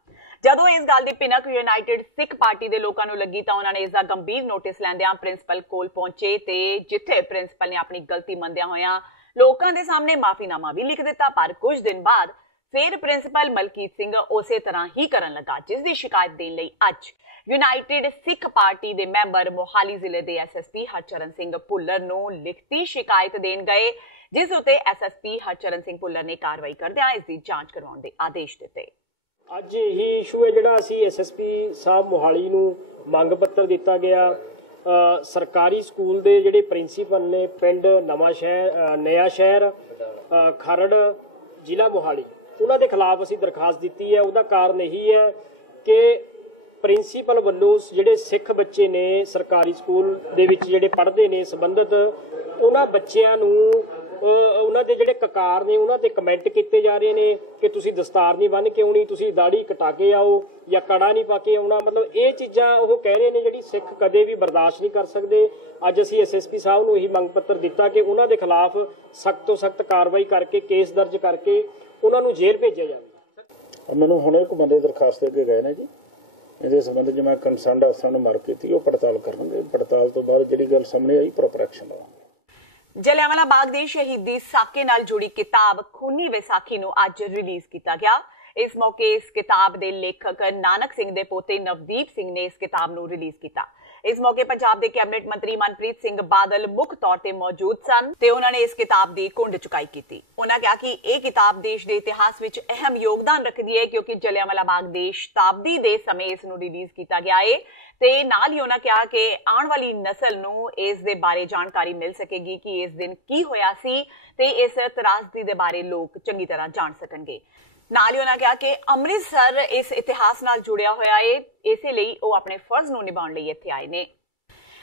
ਜਦੋਂ ਇਸ ਗੱਲ ਦੀ ਭਿਣਕ ਯੂਨਾਈਟਿਡ ਸਿੱਖ ਪਾਰਟੀ ਦੇ ਲੋਕਾਂ ਨੂੰ ਲੱਗੀ ਤਾਂ ਉਹਨਾਂ ਨੇ ਇਸ ਦਾ ਗੰਭੀਰ ਨੋਟਿਸ ਲੈਂਦਿਆਂ ਪ੍ਰਿੰਸੀਪਲ ਕੋਲ ਪਹੁੰਚੇ ਤੇ ਜਿੱਥੇ ਪ੍ਰਿੰਸੀਪਲ ਨੇ ਆਪਣੀ ਗਲਤੀ ਮੰਨਦਿਆਂ ਹੋਇਆਂ ਲੋਕਾਂ ਦੇ ਸਾਹਮਣੇ ਮਾਫੀਨਾਮਾ ਵੀ ਲਿਖ ਦਿੱਤਾ, ਪਰ ਕੁਝ ਦਿਨ ਬਾਅਦ ਫਿਰ ਪ੍ਰਿੰਸੀਪਲ ਮਲਕੀਤ ਸਿੰਘ ਉਸੇ ਤਰ੍ਹਾਂ ਹੀ ਕਰਨ ਲੱਗਾ, ਜਿਸ ਦੀ ਸ਼ਿਕਾਇਤ ਦੇਣ ਲਈ ਅੱਜ ਯੂਨਾਈਟਿਡ ਸਿੱਖ ਪਾਰਟੀ ਦੇ ਮੈਂਬਰ ਮੋਹਾਲੀ ਜ਼ਿਲ੍ਹੇ ਦੇ SSP ਹਰਚਰਨ ਸਿੰਘ ਭੁੱਲਰ ਨੂੰ ਲਿਖਤੀ ਸ਼ਿਕਾਇਤ ਦੇਣ ਗਏ, ਜਿਸ ਉੱਤੇ SSP ਹਰਚਰਨ ਸਿੰਘ ਭੁੱਲਰ ਨੇ ਕਾਰਵਾਈ ਕਰਦਿਆਂ ਇਸ ਦੀ ਜਾਂਚ ਕਰਵਾਉਣ ਦੇ ਆਦੇਸ਼ ਦਿੱਤੇ। ਅੱਜ ਇਹੀ ਇਸ਼ੂ ਹੈ ਜਿਹੜਾ ਅਸੀਂ SSP ਸਾਹਿਬ ਮੋਹਾਲੀ ਨੂੰ ਮੰਗ ਪੱਤਰ ਦਿੱਤਾ ਗਿਆ। ਸਰਕਾਰੀ ਸਕੂਲ ਦੇ ਜਿਹੜੇ ਪ੍ਰਿੰਸੀਪਲ ਨੇ ਪਿੰਡ ਨਵਾਂ ਸ਼ਹਿਰ ਖਰੜ ਜ਼ਿਲ੍ਹਾ ਮੋਹਾਲੀ, ਉਹਨਾਂ ਦੇ ਖਿਲਾਫ ਅਸੀਂ ਦਰਖਾਸਤ ਦਿੱਤੀ ਹੈ। ਉਹਦਾ ਕਾਰਨ ਇਹੀ ਹੈ ਕਿ ਪ੍ਰਿੰਸੀਪਲ ਵੱਲੋਂ ਜਿਹੜੇ ਸਿੱਖ ਬੱਚੇ ਨੇ ਸਰਕਾਰੀ ਸਕੂਲ ਦੇ ਵਿੱਚ ਜਿਹੜੇ ਪੜ੍ਹਦੇ ਨੇ ਸੰਬੰਧਿਤ ਉਹਨਾਂ ਬੱਚਿਆਂ ਨੂੰ ਉਹਨਾਂ ਦੇ ਜਿਹੜੇ ਕਕਾਰ ਨੇ ਉਹਨਾਂ ਤੇ ਕਮੈਂਟ ਕੀਤੇ ਜਾ ਰਹੇ ਨੇ ਕਿ ਤੁਸੀਂ ਦਸਤਾਰ ਨਹੀਂ ਬੰਨ੍ਹ ਕੇ ਆਉਣੀ, ਤੁਸੀਂ ਦਾੜੀ ਕਟਾ ਕੇ ਆਓ ਜਾਂ ਕੜਾ ਨਹੀਂ ਪਾ ਕੇ ਆਉਣਾ। ਮਤਲਬ ਇਹ ਚੀਜ਼ਾਂ ਉਹ ਕਹਿ ਰਹੇ ਨੇ ਜਿਹੜੀ ਸਿੱਖ ਕਦੇ ਵੀ ਬਰਦਾਸ਼ਤ ਨਹੀਂ ਕਰ ਸਕਦੇ। ਅੱਜ ਅਸੀਂ SSP ਸਾਹਿਬ ਨੂੰ ਇਹੀ ਮੰਗ ਪੱਤਰ ਦਿੱਤਾ ਕਿ ਉਹਨਾਂ ਦੇ ਖਿਲਾਫ ਸਖਤ ਤੋਂ ਸਖਤ ਕਾਰਵਾਈ ਕਰਕੇ ਕੇਸ ਦਰਜ ਕਰਕੇ ਉਹਨਾਂ ਨੂੰ ਜੇਲ੍ਹ ਭੇਜਿਆ ਜਾਵੇ। ਮੈਨੂੰ ਹੁਣੇ ਇੱਕ ਬੰਦੇ ਦਰਖਾਸਤ ਦੇ ਕੇ ਗਏ ਨੇ ਜੀ, ਇਹਦੇ ਸੰਬੰਧ 'ਚ ਮੈਂ ਕੰਸਰਨਡ ਅਫਸਰਾਂ ਨੂੰ ਮਾਰਕ ਕੀਤੀ, ਉਹ ਪੜਤਾਲ ਕਰਨਗੇ। ਪੜਤਾਲ ਤੋਂ ਬਾਅਦ ਜਿਹੜੀ ਗੱਲ ਸਾਹਮਣੇ ਆਈ ਪ੍ਰੋਪਰ ਐਕਸ਼ਨ ਲਵਾਂਗੇ। ਜਲਿਆਂਵਾਲਾ ਬਾਗ ਦੇ ਸ਼ਹੀਦੀ ਸਾਕੇ ਨਾਲ ਜੁੜੀ ਕਿਤਾਬ ਖੂਨੀ ਵਿਸਾਖੀ ਨੂੰ ਅੱਜ ਰਿਲੀਜ਼ ਕੀਤਾ ਗਿਆ। ਇਸ ਮੌਕੇ ਇਸ ਕਿਤਾਬ ਦੇ ਲੇਖਕ ਨਾਨਕ ਸਿੰਘ ਦੇ ਪੋਤੇ ਨਵਦੀਪ ਸਿੰਘ ਨੇ ਇਸ ਕਿਤਾਬ ਨੂੰ ਰਿਲੀਜ਼ ਕੀਤਾ। ਇਸ ਮੌਕੇ ਪੰਜਾਬ ਦੇ ਕੈਬਨਿਟ ਮੰਤਰੀ ਮਨਪ੍ਰੀਤ ਸਿੰਘ ਬਾਦਲ ਮੁੱਖ ਤੌਰ ਤੇ ਮੌਜੂਦ ਸਨ ਤੇ ਉਹਨਾਂ ਨੇ ਇਸ ਕਿਤਾਬ ਦੀ ਕੁੰਡ ਚੁਕਾਈ ਕੀਤੀ। ਉਹਨਾਂ ਕਿਹਾ ਕਿ ਇਹ ਕਿਤਾਬ ਦੇਸ਼ ਦੇ ਇਤਿਹਾਸ ਵਿੱਚ ਅਹਿਮ ਯੋਗਦਾਨ ਰੱਖਦੀ ਹੈ ਕਿਉਂਕਿ ਜਲਿਆਂਵਾਲਾ ਬਾਗ ਦੇ ਸ਼ਤਾਬਦੀ ਦੇ ਸਮੇਂ ਇਸ ਨੂੰ ਰਿਲੀਜ਼ ਕੀਤਾ ਗਿਆ ਹੈ ਤੇ ਨਾਲ ਹੀ ਉਹਨਾਂ ਕਿਹਾ ਕਿ ਆਉਣ ਵਾਲੀ ਨਸਲ ਨੂੰ ਇਸ ਦੇ ਬਾਰੇ ਜਾਣਕਾਰੀ ਮਿਲ ਸਕੇਗੀ ਕਿ ਇਸ ਦਿਨ ਕੀ ਹੋਇਆ ਸੀ ਤੇ ਇਸ ਤਰਾਸਦੀ ਦੇ ਬਾਰੇ ਲੋਕ ਚੰਗੀ ਤਰ੍ਹਾਂ ਜਾਣ ਸਕਣਗੇ। ਨਾਲ ਹੀ ਉਹਨਾਂ ਕਿਹਾ ਕਿ ਅੰਮ੍ਰਿਤਸਰ ਇਸ ਇਤਿਹਾਸ ਨਾਲ ਜੁੜਿਆ ਹੋਇਆ ਹੈ, ਇਸੇ ਲਈ ਉਹ ਆਪਣੇ ਫਰਜ਼ ਨੂੰ ਨਿਭਾਉਣ ਲਈ ਇੱਥੇ ਆਏ ਨੇ।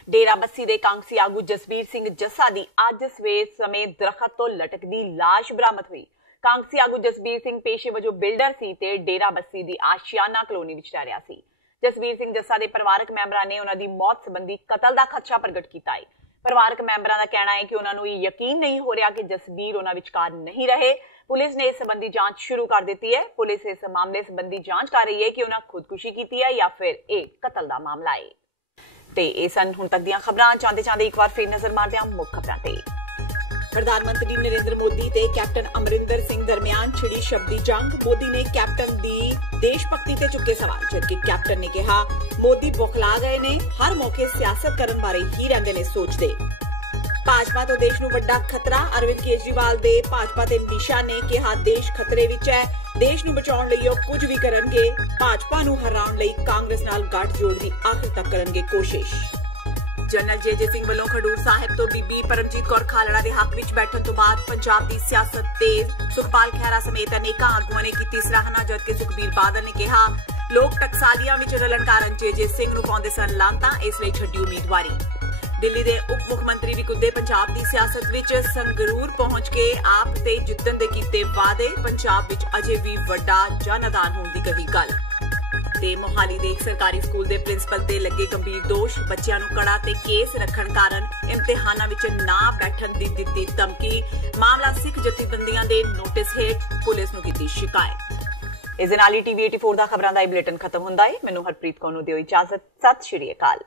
ਡੇਰਾ ਬੱਸੀ ਦੇ ਕਾਂਗਸੀ ਆਗੂ ਜਸਬੀਰ ਸਿੰਘ ਜੱਸਾ ਦੀ ਅੱਜ ਸਵੇਰ ਸਮੇਂ ਦਰਖਤ ਤੋਂ ਲਟਕਦੀ ਲਾਸ਼ ਬਰਾਮਦ ਹੋਈ। ਕਾਂਗਸੀ ਆਗੂ ਜਸਬੀਰ ਸਿੰਘ ਪੇਸ਼ੇ ਵਜੋਂ ਬਿਲਡਰ ਸੀ ਤੇ ਡੇਰਾ ਬੱਸੀ ਦੀ ਆਸ਼ਿਆਨਾ ਕਲੋਨੀ ਵਿੱਚ ਰਹਿ ਰਿਹਾ ਸੀ। ਜਸਬੀਰ ਸਿੰਘ ਜੱਸਾ ਦੇ ਪਰਿਵਾਰਕ ਮੈਂਬਰਾਂ ਨੇ ਉਹਨਾਂ ਦੀ ਮੌਤ ਸੰਬੰਧੀ ਕਤਲ ਦਾ ਖਦਸ਼ਾ ਪ੍ਰਗਟ ਕੀਤਾ ਹੈ। ਪਰਿਵਾਰਕ ਮੈਂਬਰਾਂ ਦਾ ਕਹਿਣਾ ਹੈ ਕਿ ਉਹਨਾਂ ਨੂੰ ਇਹ ਯਕੀਨ ਨਹੀਂ ਹੋ ਰਿਹਾ ਕਿ ਜਸਬੀਰ ਉਹਨਾਂ ਵਿਚਕਾਰ ਨਹੀਂ ਰਹੇ। ਪੁਲਿਸ ਨੇ ਇਸ ਸੰਬੰਧੀ ਜਾਂਚ ਸ਼ੁਰੂ ਕਰ ਦਿੱਤੀ ਹੈ। ਪੁਲਿਸ ਇਸ ਮਾਮਲੇ ਸੰਬੰਧੀ ਜਾਂਚ ਕਰ ਰਹੀ ਹੈ ਕਿ ਉਹਨਾਂ ਖੁਦਕੁਸ਼ੀ ਕੀਤੀ ਹੈ ਜਾਂ ਫਿਰ ਇਹ ਕਤਲ ਦਾ ਮਾਮਲਾ ਹੈ। ਤੇ ਇਹ ਸਨ ਹੁਣ ਤੱਕ ਦੀਆਂ ਖਬਰਾਂ। ਚਾਹੁੰਦੇ ਇੱਕ ਵਾਰ ਫਿਰ ਨਜ਼ਰ ਮਾਰਦੇ ਹਾਂ ਮੁੱਖ ਖਬਰਾਂ ਤੇ। ਪ੍ਰਧਾਨ ਮੰਤਰੀ ਨਰਿੰਦਰ ਮੋਦੀ ਤੇ ਕੈਪਟਨ ਅਮਰਿੰਦਰ ਸਿੰਘ ਦਰਮਿਆਨ ਛਿੜੀ ਸ਼ਬਦੀ ਜੰਗ। ਮੋਦੀ ਨੇ ਕੈਪਟਨ ਦੀ ਦੇਸ਼ ਭਗਤੀ ਤੇ ਚੁੱਕੇ ਸਵਾਲ, ਜਦਕਿ ਕੈਪਟਨ ਨੇ ਕਿਹਾ ਮੋਦੀ ਬੁਖਲਾ ਗਏ ਨੇ, ਹਰ ਮੌਕੇ ਸਿਆਸਤ ਕਰਨ ਬਾਰੇ ਹੀ ਰਹਿੰਦੇ ਨੇ ਸੋਚਦੇ। ਭਾਜਪਾ ਤੋਂ ਦੇਸ਼ ਨੂੰ ਵੱਡਾ ਖਤਰਾ। ਅਰਵਿੰਦ ਕੇਜਰੀਵਾਲ ਦੇ ਭਾਜਪਾ ਦੇ ਨਿਸ਼ਾ ਨੇ ਕਿਹਾ ਦੇਸ਼ ਖਤਰੇ ਵਿੱਚ ਹੈ, ਦੇਸ਼ ਨੂੰ ਬਚਾਉਣ ਲਈ ਉਹ ਕੁਝ ਵੀ ਕਰਨਗੇ। ਭਾਜਪਾ ਨੂੰ ਹਰਾਉਣ ਲਈ ਕਾਂਗਰਸ ਨਾਲ ਗੱਠਜੋੜ ਦੀ ਆਖਿਰ ਤੱਕ ਕਰਨਗੇ ਕੋਸ਼ਿਸ਼। ਜਨਰਲ ਜੇ ਸਿੰਘ ਵੱਲੋਂ ਖਡੂਰ ਸਾਹਿਬ ਤੋਂ ਬੀਬੀ ਪਰਮਜੀਤ ਕੌਰ ਖਾਲੜਾ ਦੇ ਹੱਕ ਵਿੱਚ ਬੈਠਣ ਤੋਂ ਬਾਅਦ ਪੰਜਾਬ ਦੀ ਸਿਆਸਤ ਤੇਜ਼। ਸੁਖਪਾਲ ਖਹਿਰਾ ਸਮੇਤ ਅਨੇਕਾਂ ਆਗੂਆਂ ਨੇ ਕੀਤੀ ਸਰਾਹਨਾ, ਜਦਕਿ ਸੁਖਬੀਰ ਬਾਦਲ ਨੇ ਕਿਹਾ ਲੋਕ ਟਕਸਾਲੀਆਂ ਵਿੱਚ ਰਲਣ ਕਾਰਨ ਜੇ ਸਿੰਘ ਨੂੰ ਪਾਉਂਦੇ ਸਨ ਲਾਂਤਾਂ, ਇਸ ਲਈ ਛੱਡੀ ਉਮੀਦਵਾਰੀ। ਦਿੱਲੀ ਦੇ ਉਪ ਮੁੱਖ ਮੰਤਰੀ ਵੀ ਕੁੱਦੇ ਪੰਜਾਬ ਦੀ ਸਿਆਸਤ ਵਿੱਚ। ਸੰਗਰੂਰ ਪਹੁੰਚ ਕੇ ਆਪ ਤੇ ਜਿੱਤਣ ਦੇ ਕੀਤੇ ਵਾਅਦੇ। ਪੰਜਾਬ ਵਿੱਚ ਅਜੇ ਵੀ ਵੱਡਾ ਜਨ ਅਦਾਨ ਹੋਣ ਦੀ ਕਹੀ ਗੱਲ। ਤੇ ਮੋਹਾਲੀ ਦੇ ਇੱਕ ਸਰਕਾਰੀ ਸਕੂਲ ਦੇ ਪ੍ਰਿੰਸੀਪਲ ਤੇ ਲੱਗੇ ਗੰਭੀਰ ਦੋਸ਼। ਬੱਚਿਆਂ ਨੂੰ ਕੜਾ ਤੇ ਕੇਸ ਰੱਖਣ ਕਾਰਨ ਇਮਤਿਹਾਨਾਂ ਵਿੱਚ ਨਾ ਬੈਠਣ ਦੀ ਦਿੱਤੀ ਧਮਕੀ। ਮਾਮਲਾ ਸਿੱਖ ਜਥੇਬੰਦੀਆਂ ਦੇ ਨੋਟਿਸ ਹੇਠ, ਪੁਲਿਸ ਨੂੰ ਕੀਤੀ ਸ਼ਿਕਾਇਤ। ਇਸ ਦੇ ਨਾਲ ਹੀ TV 84 ਦਾ ਖਬਰਾਂ ਦਾ ਇਹ ਬੁਲੇਟਿਨ ਖਤਮ ਹੁੰਦਾ ਹੈ। ਮੈਨੂੰ ਹਰਪ੍ਰੀਤ ਕੌਰ ਨੂੰ ਦਿਓ ਇਜਾਜ਼ਤ। ਸਤਿ ਸ਼੍ਰੀ ਅਕਾਲ।